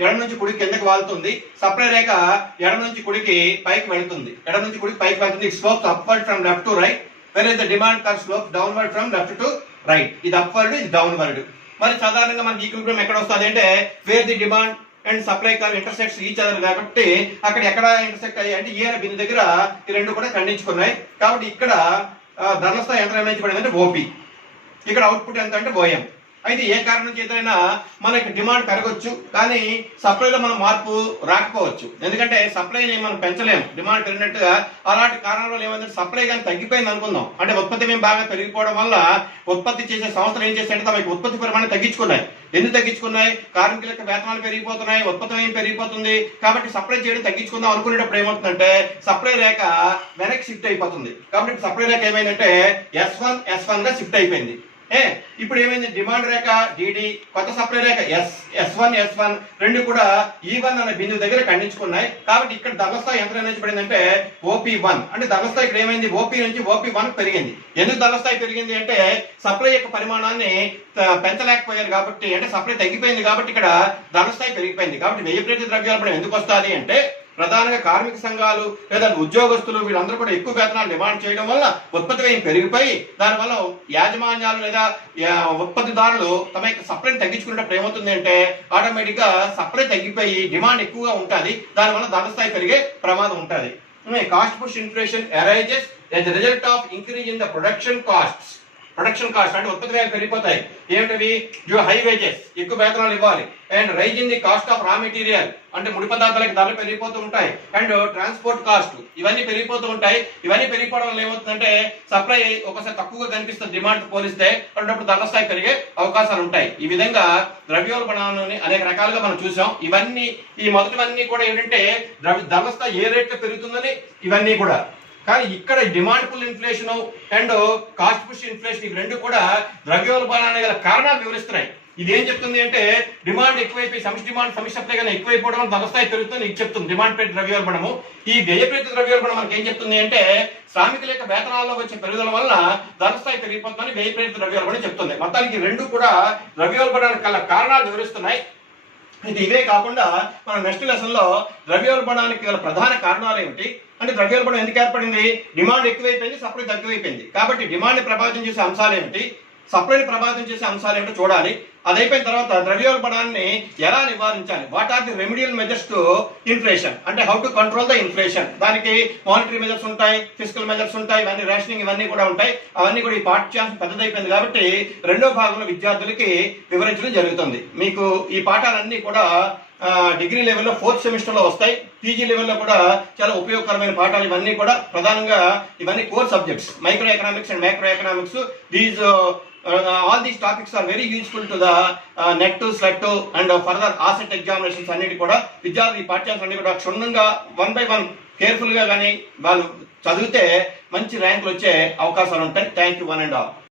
ఎడమ నుంచి కుడికి కిందకి వాలుతుంది, సప్లై రేఖ ఎడమ నుంచి కుడికి పైకి వెళుతుంది. ఎడమ నుంచి కుడికి పైకి వెళ్తుంది. It slopes upward from left to right, where the demand curve slopes downward from left to right. ఇది అప్వర్డ్, ఇది డౌన్వర్డ్. మరి సాధారణంగా మనకి ఈక్విలిబ్రియం ఎక్కడ వస్తుంది అంటే wear the demand and supply curve intersects each other. కాబట్టి అక్కడ ఎక్కడ ఇంటర్సెక్ట్ అయ్యాయి అంటే ఈ బిందు దగ్గర ఈ రెండు కూడా ఖండించుకున్నాయి. కాబట్టి ఇక్కడ ధరల స్థాయి ఎంత నిర్ణయించబడింది అంటే OP, ఇక్కడ అవుట్పుట్ ఎంత అంటే OM. అయితే ఏ కారణం చేతైనా మనకి డిమాండ్ పెరగొచ్చు కానీ సప్లైలో మనం మార్పు రాకపోవచ్చు. ఎందుకంటే సప్లైని మనం పెంచలేము డిమాండ్ పెరిగినట్టుగా. అలాంటి కారణాల వల్ల ఏమైందంటే సప్లై కానీ తగ్గిపోయింది అనుకుందాం. అంటే ఉత్పత్తి మేము బాగా పెరిగిపోవడం వల్ల ఉత్పత్తి చేసే సంస్థలు ఏం చేస్తాయంటే తమ ఉత్పత్తి పరిమాణం తగ్గించుకున్నాయి. ఎందుకు తగ్గించుకున్నాయి? కార్మికుల యొక్క వేతనాలు పెరిగిపోతున్నాయి, ఉత్పత్తి వ్యయం పెరిగిపోతుంది. కాబట్టి సప్లై చేయడం తగ్గించుకుందాం అనుకునేటప్పుడు ఏమవుతుందంటే సప్లై రేఖ వెనక్కి షిఫ్ట్ అయిపోతుంది. కాబట్టి సప్లై రేఖ ఏమైందంటే S1 గా షిఫ్ట్ అయిపోయింది. ఇప్పుడు ఏమైంది? డిమాండ్ రేఖ DD, కొత్త సప్లై రేఖ S1 రెండు కూడా E1 అనే బిందువు దగ్గర ఖండించుకున్నాయి. కాబట్టి ఇక్కడ ధరల స్థాయి ఎంత నిర్ణయించబడిందంటే OP1. అంటే ధరల స్థాయి ఇక్కడ ఏమైంది? OP నుంచి OP1 పెరిగింది. ఎందుకు ధరల స్థాయి పెరిగింది అంటే సప్లై యొక్క పరిమాణాన్ని పెంచలేకపోయారు కాబట్టి, అంటే సప్లై తగ్గిపోయింది కాబట్టి ఇక్కడ ధరల స్థాయి పెరిగిపోయింది. కాబట్టి వ్యయ ప్రేరిత ద్రవ్యోల్బణం ఎందుకు వస్తుంది అంటే ప్రధానంగా కార్మిక సంఘాలు లేదా ఉద్యోగస్తులు వీళ్ళందరూ కూడా ఎక్కువ వేతనాలు డిమాండ్ చేయడం వల్ల ఉత్పత్తి వ్యయం పెరిగిపోయి దానివల్ల యాజమాన్యాలు లేదా ఉత్పత్తిదారులు తమ యొక్క సప్లైని తగ్గించుకునేటప్పుడు ఏమవుతుంది అంటే ఆటోమేటిక్ గా సప్లై తగ్గిపోయి డిమాండ్ ఎక్కువగా ఉంటుంది, దానివల్ల ధర స్థాయి పెరిగే ప్రమాదం ఉంటుంది. Cost push inflation arises as a result of increase in the production costs. Production cost అంటే ఉత్పత్తి వ్యయాలు పెరిగిపోతాయి. ఏమిటవి? హై వేజెస్, ఎక్కువ వేతనాలు ఇవ్వాలి. And rise in the cost of raw material అంటే ముడి పదార్థాలకు ధరలు పెరిగిపోతూ ఉంటాయి. అండ్ ట్రాన్స్పోర్ట్ కాస్ట్ ఇవన్నీ పెరిగిపోతూ ఉంటాయి. ఇవన్నీ పెరిగిపోవడం వల్ల ఏమవుతుందంటే సప్లై ఒకసారి తక్కువగా కనిపిస్తుంది డిమాండ్ పోలిస్తే, అన్నప్పుడు ధరల స్థాయి పెరిగే అవకాశాలు ఉంటాయి. ఈ విధంగా ద్రవ్యోల్బణాన్ని అనేక రకాలుగా మనం చూసాం. ఇవన్నీ ఈ మొదటివన్నీ కూడా ఏంటంటే ధరల స్థాయి ఏ రేట్లో పెరుగుతుందని ఇవన్నీ కూడా. కానీ ఇక్కడ demand pull inflation and cost push inflation ఇవి రెండు కూడా ద్రవ్యోల్బణానికి గల కారణాలు వివరిస్తున్నాయి. ఇది ఏం చెప్తుంది అంటే డిమాండ్ ఎక్కువైపోయి సమిష్టి డిమాండ్ సమిష్టి సప్లై కానీ ఎక్కువైపోవడం వల్ల ధర స్థాయి పెరుగుతుంది ఇది చెప్తుంది డిమాండ్ ప్రేరిత ద్రవ్యోల్బణము. ఈ వ్యయ ప్రేరిత ద్రవ్యోల్బణం మనకి ఏం చెప్తుంది అంటే శ్రామికుల యొక్క వేతనాల్లో వచ్చే పెరుగుదల వల్ల ధర స్థాయి పెరిగిపోతుందని వ్యయ ప్రేరిత ద్రవ్యోల్బణం చెప్తుంది. మొత్తానికి రెండు కూడా ద్రవ్యోల్బణానికి గల కారణాలు వివరిస్తున్నాయి. ఇది ఇవే కాకుండా మన నెక్స్ట్ లెసన్ లో ద్రవ్యోల్బణానికి గల ప్రధాన కారణాలు ఏమిటి అంటే ద్రవ్యోల్బణం ఎందుకు ఏర్పడింది? డిమాండ్ ఎక్కువైపోయింది, సప్లై తక్కువైపోయింది. కాబట్టి డిమాండ్ ప్రభావితం చేసే అంశాలు ఏమిటి, సప్లైని ప్రభావితం చేసే అంశాలు ఏమిటో చూడాలి. అది అయిపోయిన తర్వాత ద్రవ్యోల్బణాన్ని ఎలా నివారించాలి, what are the remedial measures to inflation అంటే how to control the inflation. దానికి మానిటరీ మెజర్స్ ఉంటాయి, ఫిజికల్ మెజర్స్ ఉంటాయి, ఇవన్నీ రేషనింగ్ ఇవన్నీ కూడా ఉంటాయి. అవన్నీ కూడా ఈ పాఠ్యాంశం పెద్దదైపోయింది కాబట్టి రెండో భాగంలో విద్యార్థులకి వివరించడం జరుగుతుంది. మీకు ఈ పాఠాలన్నీ కూడా డిగ్రీ లెవెల్లో 4th సెమిస్టర్ లో వస్తాయి. పీజీ లెవెల్లో కూడా చాలా ఉపయోగకరమైన పాఠాలు ఇవన్నీ కూడా. ప్రధానంగా ఇవన్నీ core subjects, micro economics and micro economics. These all these topics are very useful to the NET, SLET and further ASET examinations అన్నిటి కూడా. విద్యార్థులు ఈ పాఠ్యాంశాలు అన్ని కూడా క్షుణ్ణంగా 1 by 1 కేర్ఫుల్ గా కానీ వాళ్ళు చదివితే మంచి ర్యాంకులు వచ్చే అవకాశాలు ఉంటాయి. Thank you one and all.